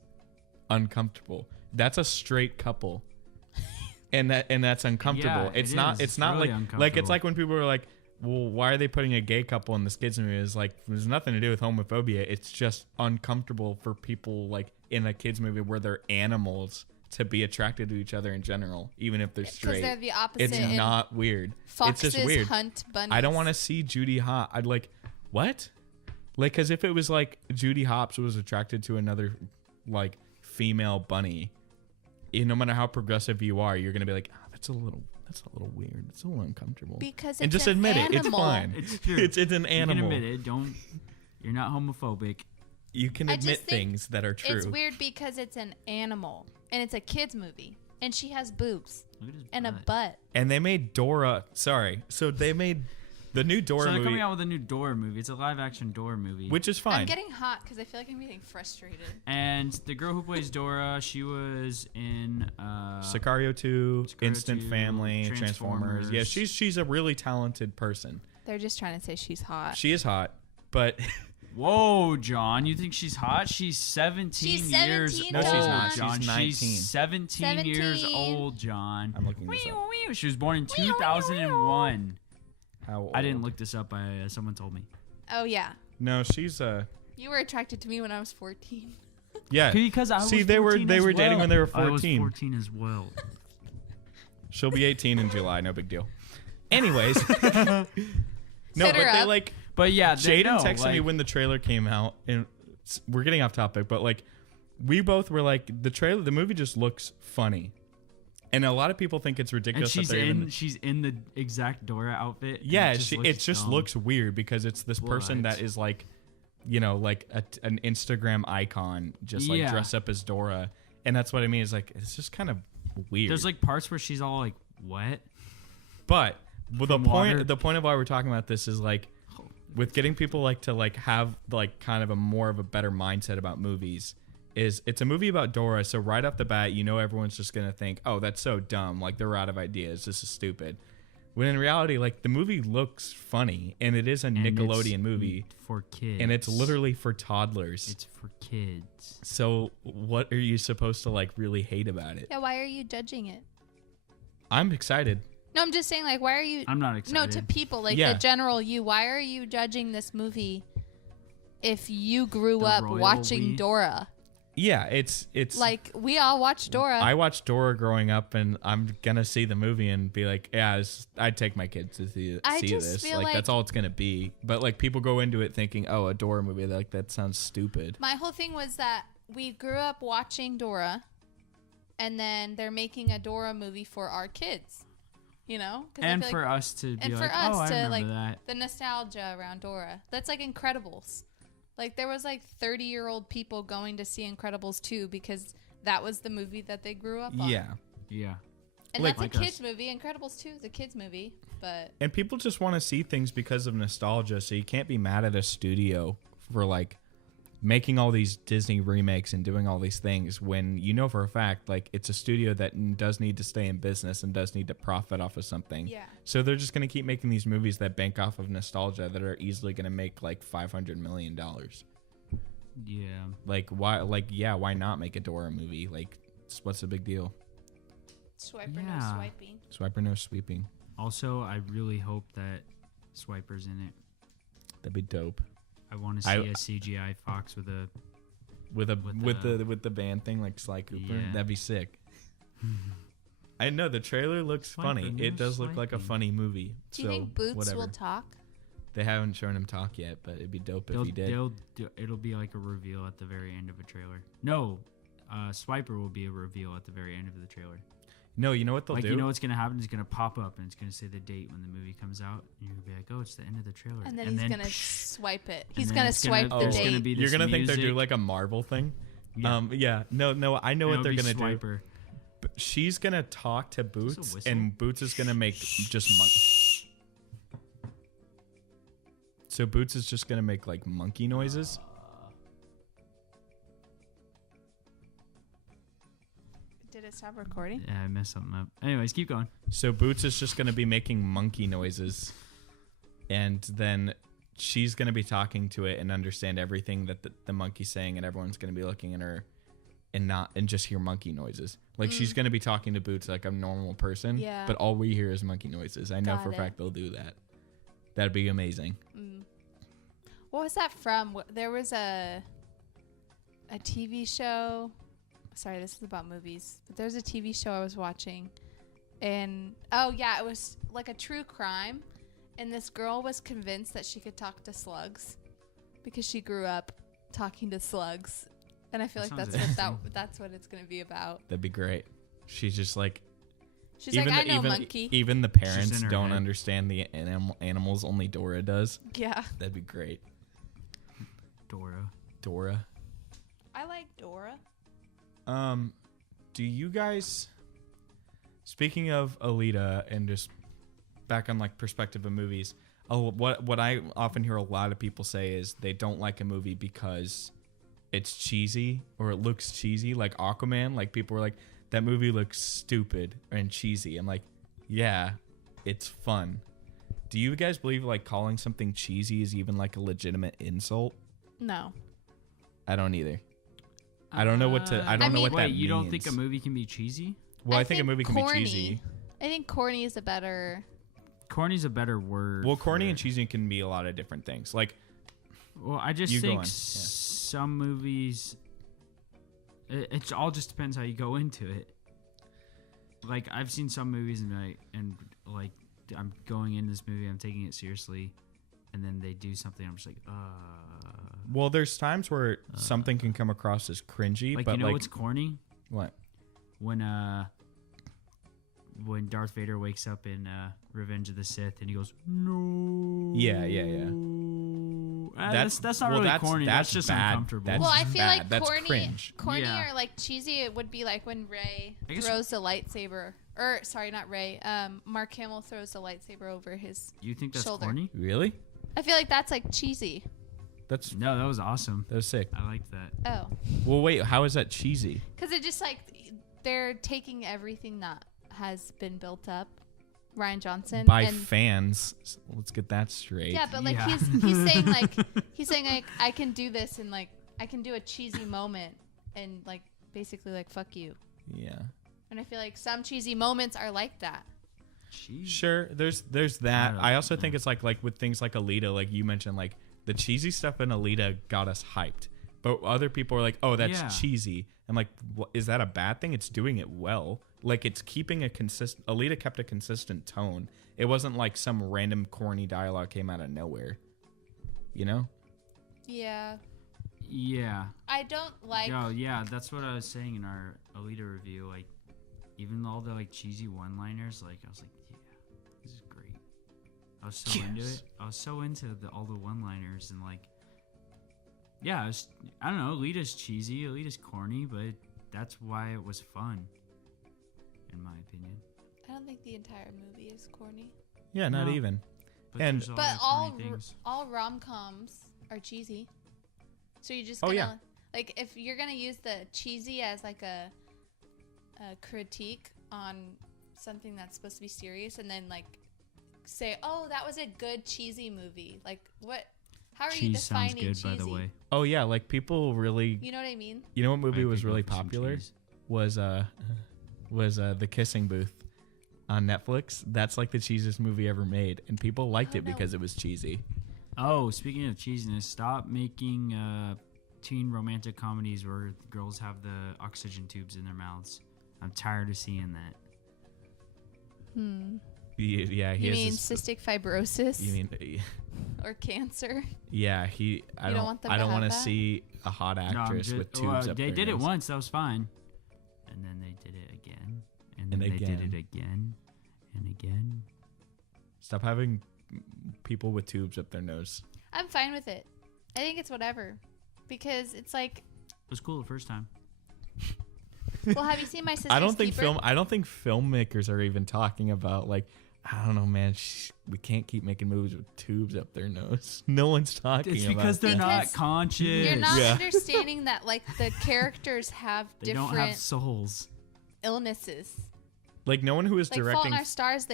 uncomfortable. That's a straight couple. and that's uncomfortable. Yeah, it's it not is. it's It's not really like it's uncomfortable. like when people are like, well, why are they putting a gay couple in this kids movie? It's like there's nothing to do with homophobia. It's just uncomfortable for people like in a kids movie where they're animals to be attracted to each other in general, even if they're Because straight. they're the opposite. It's and not weird. Foxes It's just weird. hunt bunnies. I don't want to see Judy Hopps. I'd like, what? Like, because if it was like Judy Hopps was attracted to another like female bunny, no matter how progressive you are, you're gonna be like, that's a little weird. It's a little uncomfortable. Because it's and just an admit animal. it. It's fine. It's true. It's an animal. You can admit it. You're not homophobic. You can I just admit think things that are true. It's weird because it's an animal and it's a kids movie and she has boobs Look at his and a butt. butt. And they made Dora. Sorry. So they made the new Dora So they're movie, coming out with a new Dora movie. It's a live-action Dora movie. which is fine. I'm getting hot because I feel like I'm getting frustrated. And the girl who plays Dora, she was in Sicario 2, Sicario Instant 2, Family, Transformers. Yeah, Transformers. she's a really talented person. They're just trying to say she's hot. She is hot, but Whoa, John! You think she's hot? She's 17 She's years 17, old. No, she's not. John. She's 19. She's 17 years 17. old, John. I'm looking this up. She was born in 2001. How old? I didn't look this up. Someone told me. Oh yeah, No, she's you were attracted to me when I was 14. yeah. Because I was See, they were 14 they as were dating well. when they were I was 14. 14 as well. She'll be 18 in July. No big deal. Anyways, no, Hit but her they up. like But yeah, Jaden texted me when the trailer came out, and we're getting off topic, but like we both were like, the movie just looks funny. And a lot of people think it's And ridiculous. she's in the exact Dora outfit. Yeah, it just looks weird because it's this person that is like, like an Instagram icon, just like dress up as Dora. And that's what I mean. Is like, it's just kind of weird. There's like parts where she's all like, what? But the water. point of why we're talking about this is like, with getting people like to like have like kind of a more of a better mindset about movies. It's a movie about Dora, so right off the bat, everyone's just gonna think, oh, that's so dumb, like they're out of ideas, this is stupid. When in reality, like the movie looks funny, and it is a Nickelodeon movie for kids, and it's literally for toddlers. It's for kids. So what are you supposed to like really hate about it? Yeah, why are you judging it? I'm excited. No, I'm just saying, like, why are you? I'm not excited. No, to people, like the general you. Why are you judging this movie if you grew up watching Dora? Yeah, it's like we all watched Dora. I watched Dora growing up, and I'm gonna see the movie and be like, yeah, I'd take my kids to see this. Like that's all it's gonna be. But like people go into it thinking, oh, a Dora movie, like that sounds stupid. My whole thing was that we grew up watching Dora, and then they're making a Dora movie for our kids. And for us to be like, oh, I remember that. The nostalgia around Dora. That's like Incredibles. Like, there was, 30-year-old people going to see Incredibles 2 because that was the movie that they grew up on. Yeah. And that's a kid's movie. Incredibles 2 is a kid's movie, but... And people just want to see things because of nostalgia, so you can't be mad at a studio for, making all these Disney remakes and doing all these things when for a fact, it's a studio that does need to stay in business and does need to profit off of something. Yeah. So they're just going to keep making these movies that bank off of nostalgia that are easily going to make $500 million. Yeah. Why not make a Dora movie? What's the big deal? Swiper, no swiping. Swiper, no sweeping. Also, I really hope that Swiper's in it. That'd be dope. I want to see a CGI fox with the band thing like Sly Cooper. Yeah. That'd be sick. I know the trailer looks funny. It does look like a funny movie. Do you think Boots will talk? They haven't shown him talk yet, but it'd be dope if he did. It'll be like a reveal at the very end of a trailer. No, Swiper will be a reveal at the very end of the trailer. No, you know what they'll do? You know what's going to happen? It's going to pop up and it's going to say the date when the movie comes out. And you're going to be like, oh, it's the end of the trailer. And then he's going to swipe it. He's going to swipe the date. You're going to think they're doing like a Marvel thing? Yeah. No, I know what they're going to do. But she's going to talk to Boots, and Boots is going to make just So Boots is just going to make monkey noises? Did it stop recording? Yeah, I messed something up. Anyways, keep going. So Boots is just going to be making monkey noises, and then she's going to be talking to it and understand everything that the monkey's saying, and everyone's going to be looking at her and just hear monkey noises. She's going to be talking to Boots like a normal person, but all we hear is monkey noises. I know for a fact they'll do that. That'd be amazing. What was that from? There was a TV show. Sorry, this is about movies. But there's a TV show I was watching. And, it was like a true crime. And this girl was convinced that she could talk to slugs because she grew up talking to slugs. And I feel like that's what it's going to be about. That'd be great. She's just She's like, I know monkey. Even the parents don't understand the animals. Only Dora does. Yeah. That'd be great. Dora. I like Dora. Do you guys, speaking of Alita and just back on perspective of movies, what I often hear a lot of people say is they don't like a movie because it's cheesy or it looks cheesy, like Aquaman. People were like, that movie looks stupid and cheesy. I'm like, yeah, it's fun. Do you guys believe calling something cheesy is even a legitimate insult? No. I don't either. I don't know what that means. You don't think a movie can be cheesy? Well, I think a movie can be cheesy. I think corny is a better... Corny's a better word. Well, corny and cheesy can be a lot of different things. Well, I just think some movies... It all just depends how you go into it. I've seen some movies and I'm going in this movie, I'm taking it seriously, and then they do something, I'm just like, Well, there's times where something can come across as cringy, Like, but you know like what's corny? what? When Darth Vader wakes up in Revenge of the Sith and he goes, no. Yeah. That's not really corny. That's just bad. uncomfortable. That's Well, I feel bad. like That's corny cringe. Yeah. or like cheesy. It would be like when Rey I guess- throws the lightsaber, or sorry, not Rey. Mark Hamill throws the lightsaber over his. You think that's shoulder. corny? Really? I feel like that's like cheesy. That's No, that was awesome. that was sick. I liked that. Oh, Well, wait. How is that cheesy? because it just like they're taking everything that has been built up, Ryan Johnson, By and fans. Let's get that straight. yeah, but like Yeah. he's saying like I can do this and like I can do a cheesy moment and like basically like fuck you. Yeah. And I feel like some cheesy moments are like that. Jeez. Sure. There's that. don't I also know. think it's like with things like Alita, like you mentioned, like the cheesy stuff in Alita got us hyped, but other people are like, "Oh, that's Yeah. cheesy." I'm like, is that a bad thing? It's doing it well. Like it's keeping a consistent. Alita kept a consistent tone. It wasn't like some random corny dialogue came out of nowhere. You know? Yeah. Yeah. I don't like Yeah, that's what I was saying in our Alita review. Like, even all the like cheesy one-liners, like I was like, yeah, this is great. I was so into Yes. it. I was so into all the one-liners and like, yeah, I don't know. Alita's cheesy, Alita's corny, but that's why it was fun, in my opinion. I don't think the entire movie is corny. Yeah, not No. even. But And- there's But the all corny things. all rom-coms are cheesy. So you just Oh, gonna yeah. like if you're gonna use the cheesy as like a critique on something that's supposed to be serious, and then like say, oh, that was a good cheesy movie. Like what? How are you Cheese sounds defining good, cheesy? by the way. Oh yeah, like people really. You know what I mean? You know what movie I was could go really for some popular? cheese. Was The Kissing Booth on Netflix. That's like the cheesiest movie ever made, and people liked Oh, it no. because it was cheesy. Oh, speaking of cheesiness, stop making teen romantic comedies where girls have the oxygen tubes in their mouths. I'm tired of seeing that. Yeah, he You has mean this- cystic fibrosis You mean? or cancer? Yeah, I You don't don't. want them I to don't have want to that? see a hot actress with tubes up They their did it nose. once. That was fine. And then they did it again. And then And they did again. it again. And again. Stop having people with tubes up their nose. I'm fine with it. I think it's whatever, because it's like, It was cool the first time. well, have you seen my sister's I don't think Keeper? I don't think filmmakers are even talking about like. I don't know, man. We can't keep making movies with tubes up their nose. No one's talking It's about because they're that. not Because conscious. You're not Yeah. understanding that like the characters have They don't have different souls. illnesses. Like no one who is Like Fault directing in Our Stars,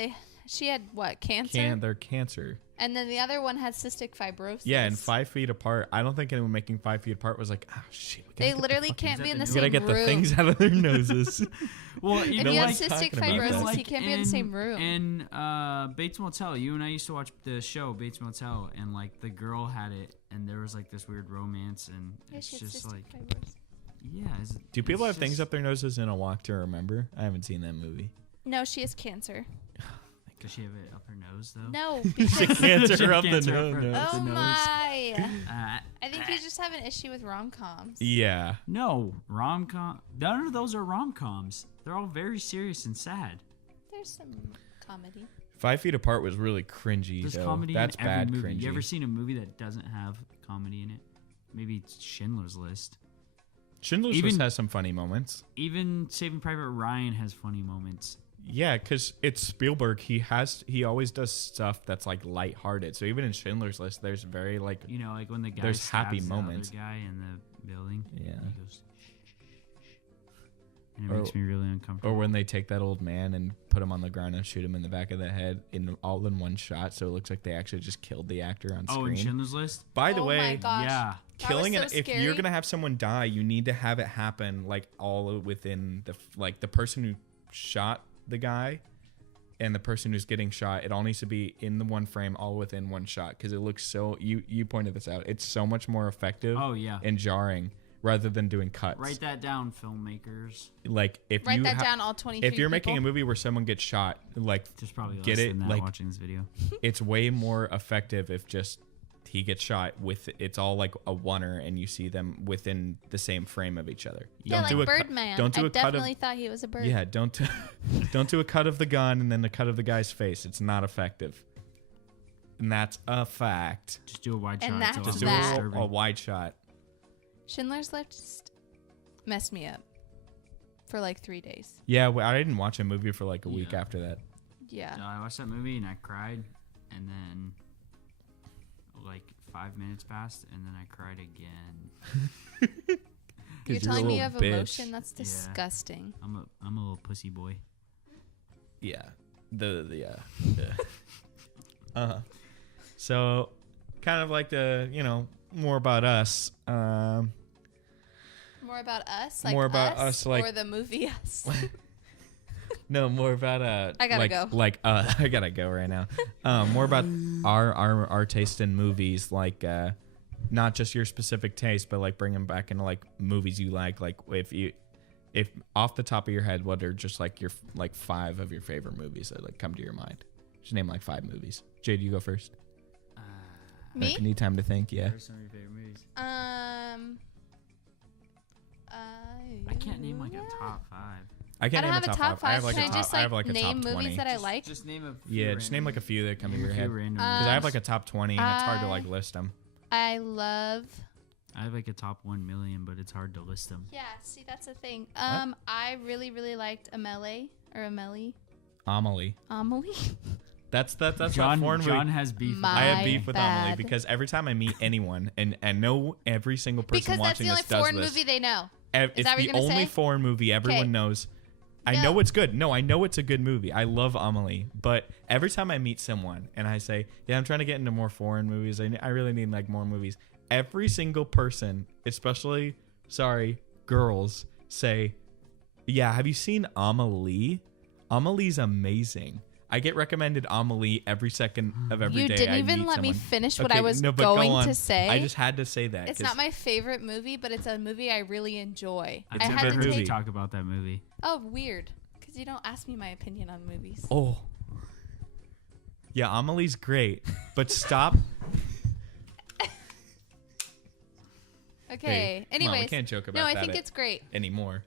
she had what, cancer? their cancer. And then the other one had cystic fibrosis. Yeah, and 5 Feet Apart. I don't think anyone making 5 Feet Apart was like, oh shit. We gotta They get the literally fucking- can't be in the We We gotta same get room. the things out of their noses. Well, If even you have one's cystic talking about that. fibrosis, you can't be in the same room. In Bates Motel, you and I used to watch the show Bates Motel, and like the girl had it, and there was like this weird romance, and Yeah, it's she had just cystic like, fibrosis. yeah. Do people it's have things just- up their noses in A Walk to Remember? I haven't seen that movie. No, she has cancer. Does she have it up her nose though? No, She because cancer up the Cancer up nose. her- no. oh the nose. my! Uh, I think you just have an issue with rom-coms. Yeah. no, rom-com. None of those are rom-coms. They're all very serious and sad. There's some comedy. 5 Feet Apart was really cringy, There's though. comedy That's in every bad movie. cringy. You ever seen a movie that doesn't have comedy in it? Maybe it's Schindler's List. Schindler's even- List has some funny moments. Even Saving Private Ryan has funny moments. Yeah, because it's Spielberg. He always does stuff that's like lighthearted. So even in Schindler's List, there's very like You know, like when the guy There's stabs happy the moments. other guy in the building. Yeah. And he goes, and it Or- makes me really uncomfortable. or when they take that old man and put him on the ground and shoot him in the back of the head all in one shot, so it looks like they actually just killed the actor on oh, in screen. Schindler's List? By the Oh way, my gosh. Yeah. killing That it was so if you're scary. gonna have someone die, you need to have it happen like all within the person who shot the guy and the person who's getting shot. It all needs to be in the one frame, all within one shot, because it looks so. You pointed this out. It's so much more effective Oh, yeah. and jarring rather than doing cuts. Write that down, filmmakers. Like if Write you that down, all 23 if you're making a people. movie where someone gets shot, like There's probably less Get it? than that Like- watching this video. it's way more effective if just he gets shot with it's all like a oneer, and you see them within the same frame of each other. Yeah, Don't do like a Birdman. don't do I a cut of definitely thought he was a bird. yeah. Don't do a cut of the gun and then the cut of the guy's face. It's not effective, and that's a fact. Just do a wide And shot. that's It's Just all do that. disturbing. a wide shot. Schindler's List messed me up for like 3 days. Yeah, I didn't watch a movie for like a week Yeah. after that. Yeah. No, I watched that movie and I cried, and then like 5 minutes passed, and then I cried again. You're 'Cause telling a me you little have bitch. emotion? That's Yeah. disgusting. I'm a little pussy boy. Yeah. So, kind of like more about us. More about us? Like More about us, like- or the movie Us? No, more about I gotta go. I gotta go right now. More about our taste in movies, like not just your specific taste, but like bringing back into like movies you like if off the top of your head, what are just like your like 5 of your favorite movies that like come to your mind? Just name like 5 movies. Jade, you go first. Me? If you need time to think, yeah. What are some of your favorite movies? I can't name like a top 5. I I can't don't name have a a top 5. I have like Can a I top. just I have like a name top 20. movies that I like? Just name a few. Yeah, just name like a few that come to Name your a few head. random Because movies. I have like a top 20, and it's hard to like I- list them. I love. I have like a top 1 million, but it's hard to list them. Yeah, see, that's the thing. I really, really liked Amelie. Amelie. Amelie? That's John, not foreign John movie. has beef. My- I have beef with Amelie bad. because every time I meet anyone, and know every single person Because that's watching the only this does foreign this. movie they know. It's that what the you're gonna only say? foreign movie everyone Okay. knows. I No. know it's good. No, I know it's a good movie. I love Amelie. But every time I meet someone and I say, yeah, I'm trying to get into more foreign movies. I really need like more movies. Every single person, especially, girls, say, yeah, have you seen Amelie? Amelie's amazing. I get recommended Amelie every second of every day. You didn't I even meet let me someone. finish what Okay, I was no, but go going on. to say. I just had to say that. It's 'cause not my favorite movie, but it's a movie I really enjoy. I've It's I a never had good to heard movie. you take. talk about that movie. Oh, weird. Because you don't ask me my opinion on movies. Oh. Yeah, Amelie's great, but stop. Okay. Come on, we Anyways, can't joke about no, I that think it's great. anymore.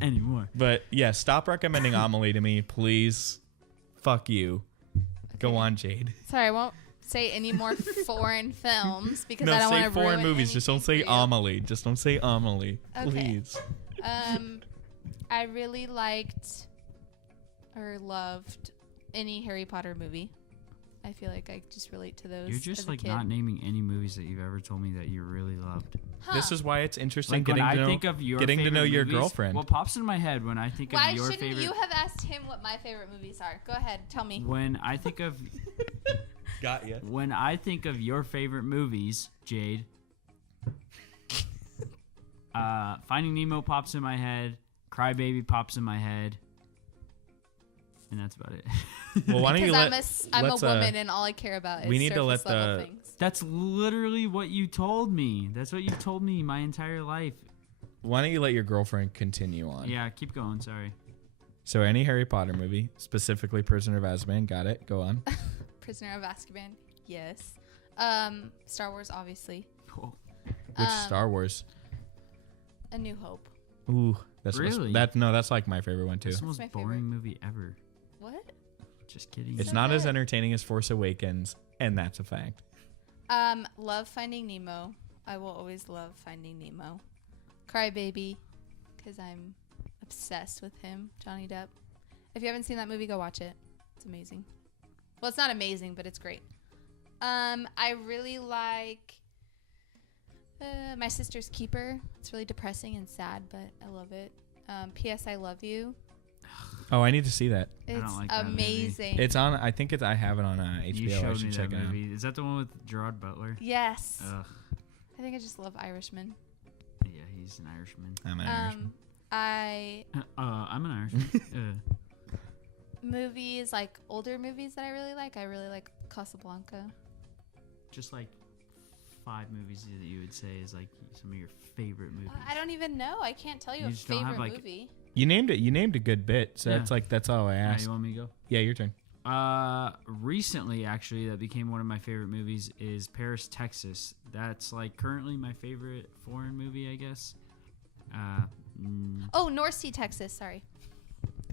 Anymore. But yeah, stop recommending Amelie to me, please. Fuck you. Go Okay. on, Jade. Sorry, I won't say any more foreign films because No, I don't say want to foreign ruin movies. Just don't say anything for you. Amelie. Just don't say Amelie, Okay. please. I really liked or loved any Harry Potter movie. I feel like I just relate to those. You're just as a like kid. not naming any movies that you've ever told me that you really loved. Huh. This is why it's interesting Like when getting I to know, think of your getting to favorite know your movies, girlfriend. what pops in my head when I think Why of your shouldn't favorite. you have asked him what my favorite movies are? Go ahead, tell me. When I think of Got ya. when I think of your favorite movies, Jade, Finding Nemo pops in my head. Crybaby pops in my head. And that's about it. Well, why don't you Because let? I'm a let's, woman and all I care about is we need to surface let level the- things. That's literally what you told me. That's what you've told me my entire life. Why don't you let your girlfriend continue on? Yeah, keep going. Sorry. So any Harry Potter movie, specifically Prisoner of Azkaban, got it. Go on. Prisoner of Azkaban, yes. Star Wars, obviously. Oh, Which Star Wars? A New Hope. Ooh, that's Really? that's like my favorite one too. that's the most my boring favorite. movie ever. What? Just kidding. It's So not as good. entertaining as Force Awakens, and that's a fact. Love Finding Nemo. I will always love Finding Nemo. Crybaby, because I'm obsessed with him, Johnny Depp. If you haven't seen that movie, go watch it. It's amazing. Well, it's not amazing, but it's great. I really like My Sister's Keeper. It's really depressing and sad, but I love it. P.S. I Love You. Oh, I need to see that. It's don't like that movie. amazing. It's on. I think I have it on You HBO. I showed should me check that it out. movie. Is that the one with Gerard Butler? Yes. Ugh. I think I just love Irishmen. Yeah, he's an Irishman. I'm an Irishman. I'm an Irishman. Movies, like older movies that I really like. I really like Casablanca. Just like 5 movies that you would say is like some of your favorite movies. I don't even know. I can't tell you You a just don't have, favorite like- movie. You named it. You named a good bit. So Yeah. that's a that's all I Alright, asked. you want me to go? Yeah, your turn. Recently, actually, that became one of my favorite movies is Paris, Texas. That's like currently my favorite foreign movie, I guess. Oh, North Sea, Texas. Sorry.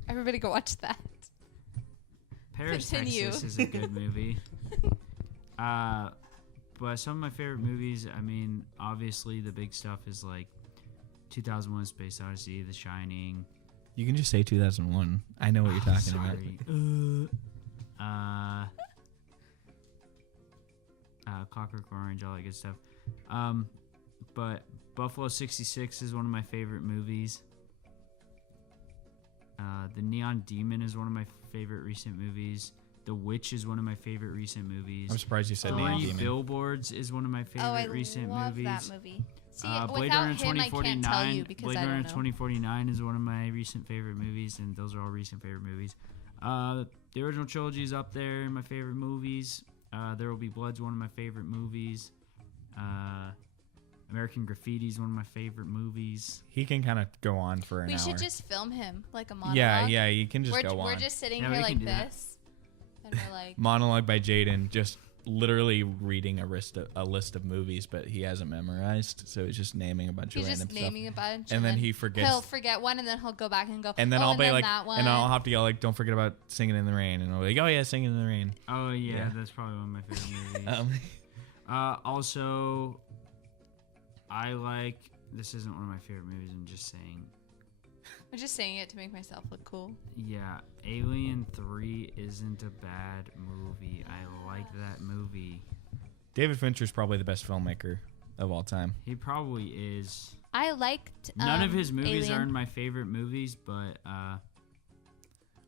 Everybody go watch that. Paris, Continue. Texas is a good movie. But some of my favorite movies, I mean, obviously the big stuff is like 2001: Space Odyssey, The Shining. You can just say 2001. I know what you're talking about. Clockwork Orange, all that good stuff. But Buffalo 66 is one of my favorite movies. The Neon Demon is one of my favorite recent movies. The Witch is one of my favorite recent movies. I'm surprised you said Neon Demon. Billboards is one of my favorite recent movies. I love that movie. See, Blade without Runner him, I can't tell you because Blade I Runner don't know. 2049 is one of my recent favorite movies, and those are all recent favorite movies. The original trilogy is up there in my favorite movies. There Will Be Blood's one of my favorite movies. American Graffiti is one of my favorite movies. He can kind of go on for an hour. We should just film him like a monologue. Yeah, you can just go on. We're just sitting here like this, and we're like monologue by Jaden, just literally reading a list of movies, but he hasn't memorized, so he's just naming a bunch of random stuff. He's just naming a bunch, and then he forgets. He'll forget one, and then he'll go back and go. And then I'll be like, that one. and I'll have to yell like, "Don't forget about Singing in the Rain," and I'll be like, "Oh yeah, Singing in the Rain." Oh yeah, that's probably one of my favorite movies. Also, I like. This isn't one of my favorite movies. I'm just saying. I'm just saying it to make myself look cool. Yeah, Alien 3 isn't a bad movie. I like that movie. David Fincher's probably the best filmmaker of all time. He probably is. I liked none of his movies Alien. aren't my favorite movies, but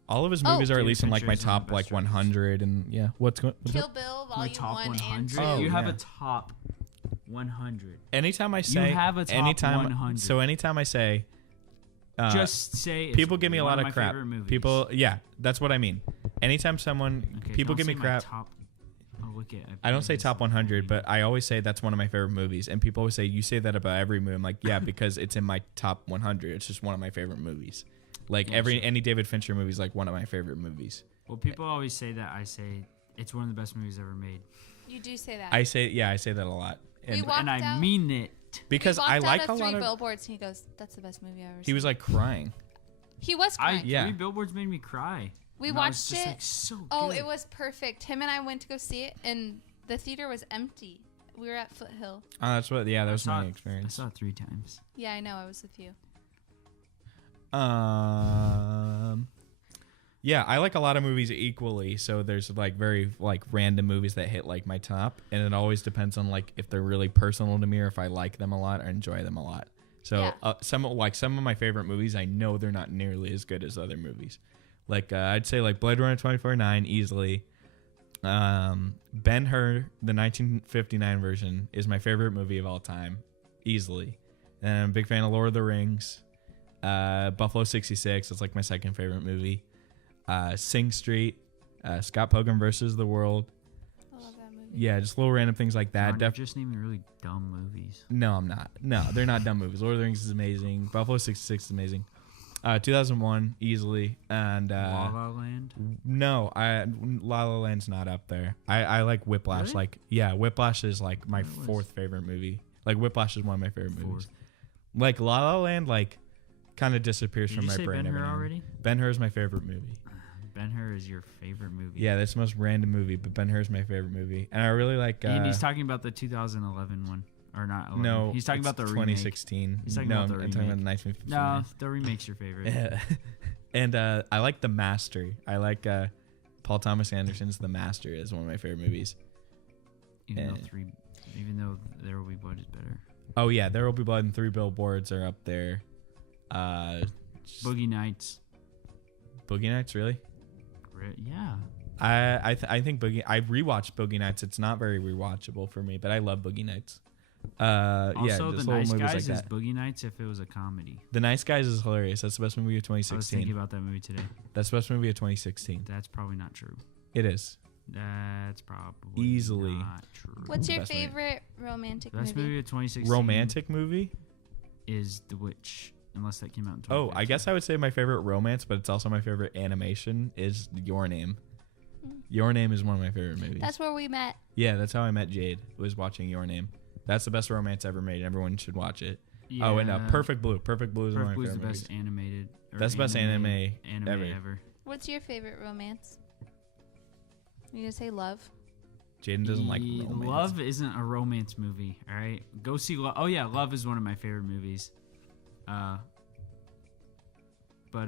all of his movies are at David least in like my Fincher's one of top the like best 100 and yeah. What's Kill Bill my Volume top 1 100. and 2. Oh, You have yeah. a top 100. Anytime I say You have a top 100. So anytime I say just say it's people give me a lot one of my crap. favorite movies. People, yeah, that's what I mean. Anytime someone, Okay, people don't give me say my crap. Top, look at, I don't say top 100, but I always say that's one of my favorite movies. And people always say, you say that about every movie. I'm like, yeah, because it's in my top 100. It's just one of my favorite movies. Like any David Fincher movie is like one of my favorite movies. Well, people always say that. I say it's one of the best movies ever made. You do say that. I say that a lot. And I mean it. Because I like a lot Three of Billboards, and he goes, "That's the best movie I've ever seen." He was like crying. He was crying. Yeah. 3 Billboards made me cry. We And watched I was just, it. Like, so good. Oh, it was perfect. Him and I went to go see it, and the theater was empty. We were at Foothill. Oh, that's what. Yeah, that was my I experience. saw it 3 times. Yeah, I know. I was with you. Yeah, I like a lot of movies equally. So there's like very like random movies that hit like my top, and it always depends on like if they're really personal to me or if I like them a lot or enjoy them a lot. So Yeah. some of my favorite movies, I know they're not nearly as good as other movies. Like I'd say like Blade Runner 2049 easily. Ben-Hur, the 1959 version, is my favorite movie of all time, easily. And I'm a big fan of Lord of the Rings. Buffalo 66 is like my second favorite movie. Sing Street, Scott Pilgrim versus the World. I love that movie. Yeah, just little random things like that. You're just naming really dumb movies. No, I'm not. No, they're not dumb movies. Lord of the Rings is amazing. Buffalo 66 is amazing. 2001 easily, and La La Land. No, La La Land's not up there. I like Whiplash. Really? Like Whiplash is like my It was. 4th favorite movie. Like Whiplash is one of my favorite movies. 4th. Like La La Land like kind of disappears Did from you my say brain. Ben-Hur every now and then. already? Ben-Hur is my favorite movie. Ben-Hur is your favorite movie. Yeah, that's the most random movie, but Ben-Hur is my favorite movie, and I really like. And he's talking about the 2011 one, or not? 11. No, he's talking it's about the 2016. remake. He's talking no, about the I'm talking about remake. the 1959. No, the remake's your favorite. Yeah. And I like The Master. I like Paul Thomas Anderson's The Master is one of my favorite movies. Even though There Will Be Blood is better. Oh yeah, There Will Be Blood and 3 Billboards are up there. Boogie Nights. Boogie Nights, really? Yeah. I think I rewatched Boogie Nights. It's not very rewatchable for me, but I love Boogie Nights. Also, yeah, The just little Nice movies Guys like is that. Boogie Nights if it was a comedy. The Nice Guys is hilarious. That's the best movie of I was thinking 2016. about that movie today. That's the best movie of 2016. That's probably not true. It is. That's probably Easily. not true. What's your Best movie. favorite romantic Best movie? movie of 2016 Romantic movie? is The Witch, unless that came out in Oh, 2015. I guess I would say my favorite romance, but it's also my favorite animation is Your Name. Your Name is one of my favorite movies. That's where we met. Yeah, that's how I met Jade. Was watching Your Name. That's the best romance ever made. Everyone should watch it. Yeah. Oh, and Perfect Blue. Perfect Blue is one of my Blue's favorite the movies. best animated. That's the best anime ever. What's your favorite romance? You gonna say Love? Jaden doesn't like romance. Love isn't a romance movie. All right, go see Love. Oh yeah, Love is one of my favorite movies. But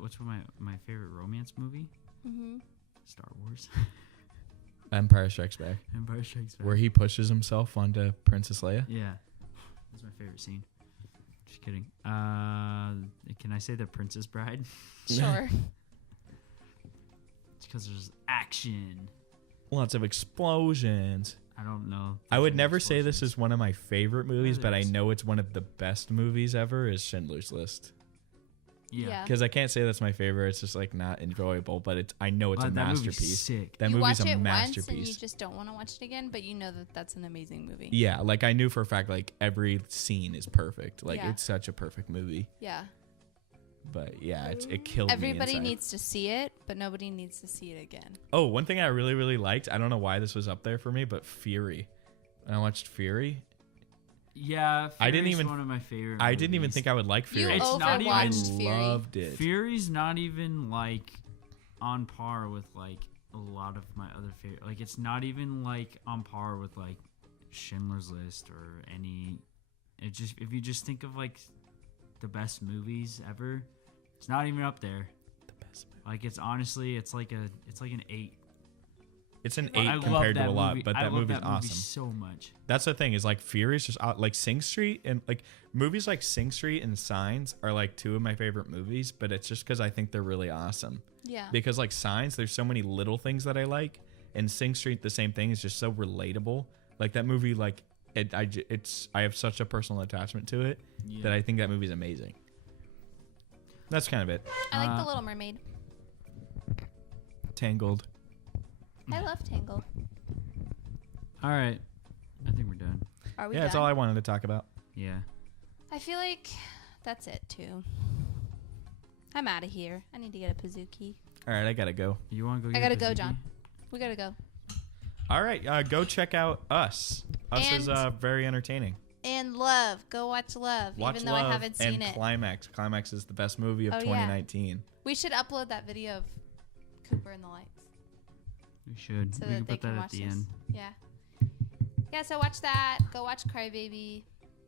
what's my favorite romance movie? Mm-hmm. Star Wars. Empire Strikes Back. Empire Strikes Back. Where he pushes himself onto Princess Leia. Yeah, that's my favorite scene. Just kidding. Can I say The Princess Bride? Sure. It's because there's action. Lots of explosions. I don't know. I would never say this is one of my favorite movies, It but I is. know it's one of the best movies ever is Schindler's List. Yeah. Because I can't say that's my favorite. It's just like not enjoyable, but I know it's a That movie's masterpiece. sick. That you movie's watch a it masterpiece. once and you just don't want to watch it again, but you know that that's an amazing movie. Yeah, like I knew for a fact like every scene is perfect. Like Yeah. it's such a perfect movie. Yeah. But yeah, it killed me Everybody inside. needs to see it, but nobody needs to see it again. Oh, one thing I really, really liked, I don't know why this was up there for me, but Fury. When I watched Fury, Yeah, I didn't Fury's even- one of my favorite. I didn't even movies. think I would like Fury. You It's not even- I overwatched Fury. loved it. Fury's not even like on par with like a lot of my other favorite. Like it's not even like on par with like Schindler's List or any. It just if you just think of like the best movies ever, it's not even up there. The best movie. Like it's honestly, it's like an 8. It's an I 8 love compared to that a lot, movie. but I that love movie's that movie awesome. so much. That's the thing is like Fury's just like Sing Street and like movies like Sing Street and Signs are like 2 of my favorite movies, but it's just because I think they're really awesome. Yeah. Because like Signs, there's so many little things that I like, and Sing Street, the same thing, is just so relatable. Like that movie, like I have such a personal attachment to it Yeah. that I think that movie's amazing. That's kind of it. I like The Little Mermaid. Tangled. I love Tangled. All right, I think we're done. Are we Yeah, done? that's all I wanted to talk about. Yeah. I feel like that's it too. I'm out of here. I need to get a Pizookie. All right, I gotta go. You want to go? I get a gotta go, Pizookie? John. We gotta go. All right, go check out Us. Us is And- very entertaining. And Love. Go watch Love. Watch even though Love I haven't seen and it. Climax. Climax is the best movie of Oh, yeah. 2019. We should upload that video of Cooper and the Lights We should. so we that can they put can that at watch the this. end. Yeah. Yeah, so watch that. Go watch Crybaby.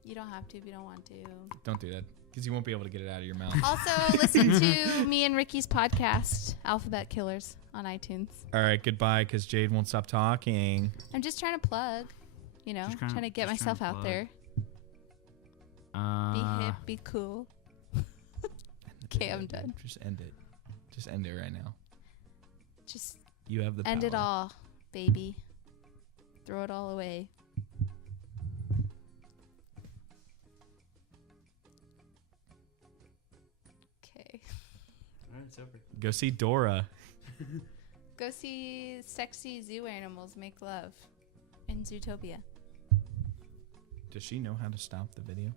You don't have to if you don't want to. Don't do that because you won't be able to get it out of your mouth. Also, listen to me and Ricky's podcast, Alphabet Killers, on iTunes. All right, goodbye because Jade won't stop talking. I'm just trying to plug, you know, Just trying to get just myself trying to out plug. there. Be hip, be cool. Okay, I'm done. Just end it. Just end it right now. Just You have the end it power. all, baby. Throw it all away. Okay. All right, it's over. Go see Dora. Go see sexy zoo animals make love in Zootopia. Does she know how to stop the video?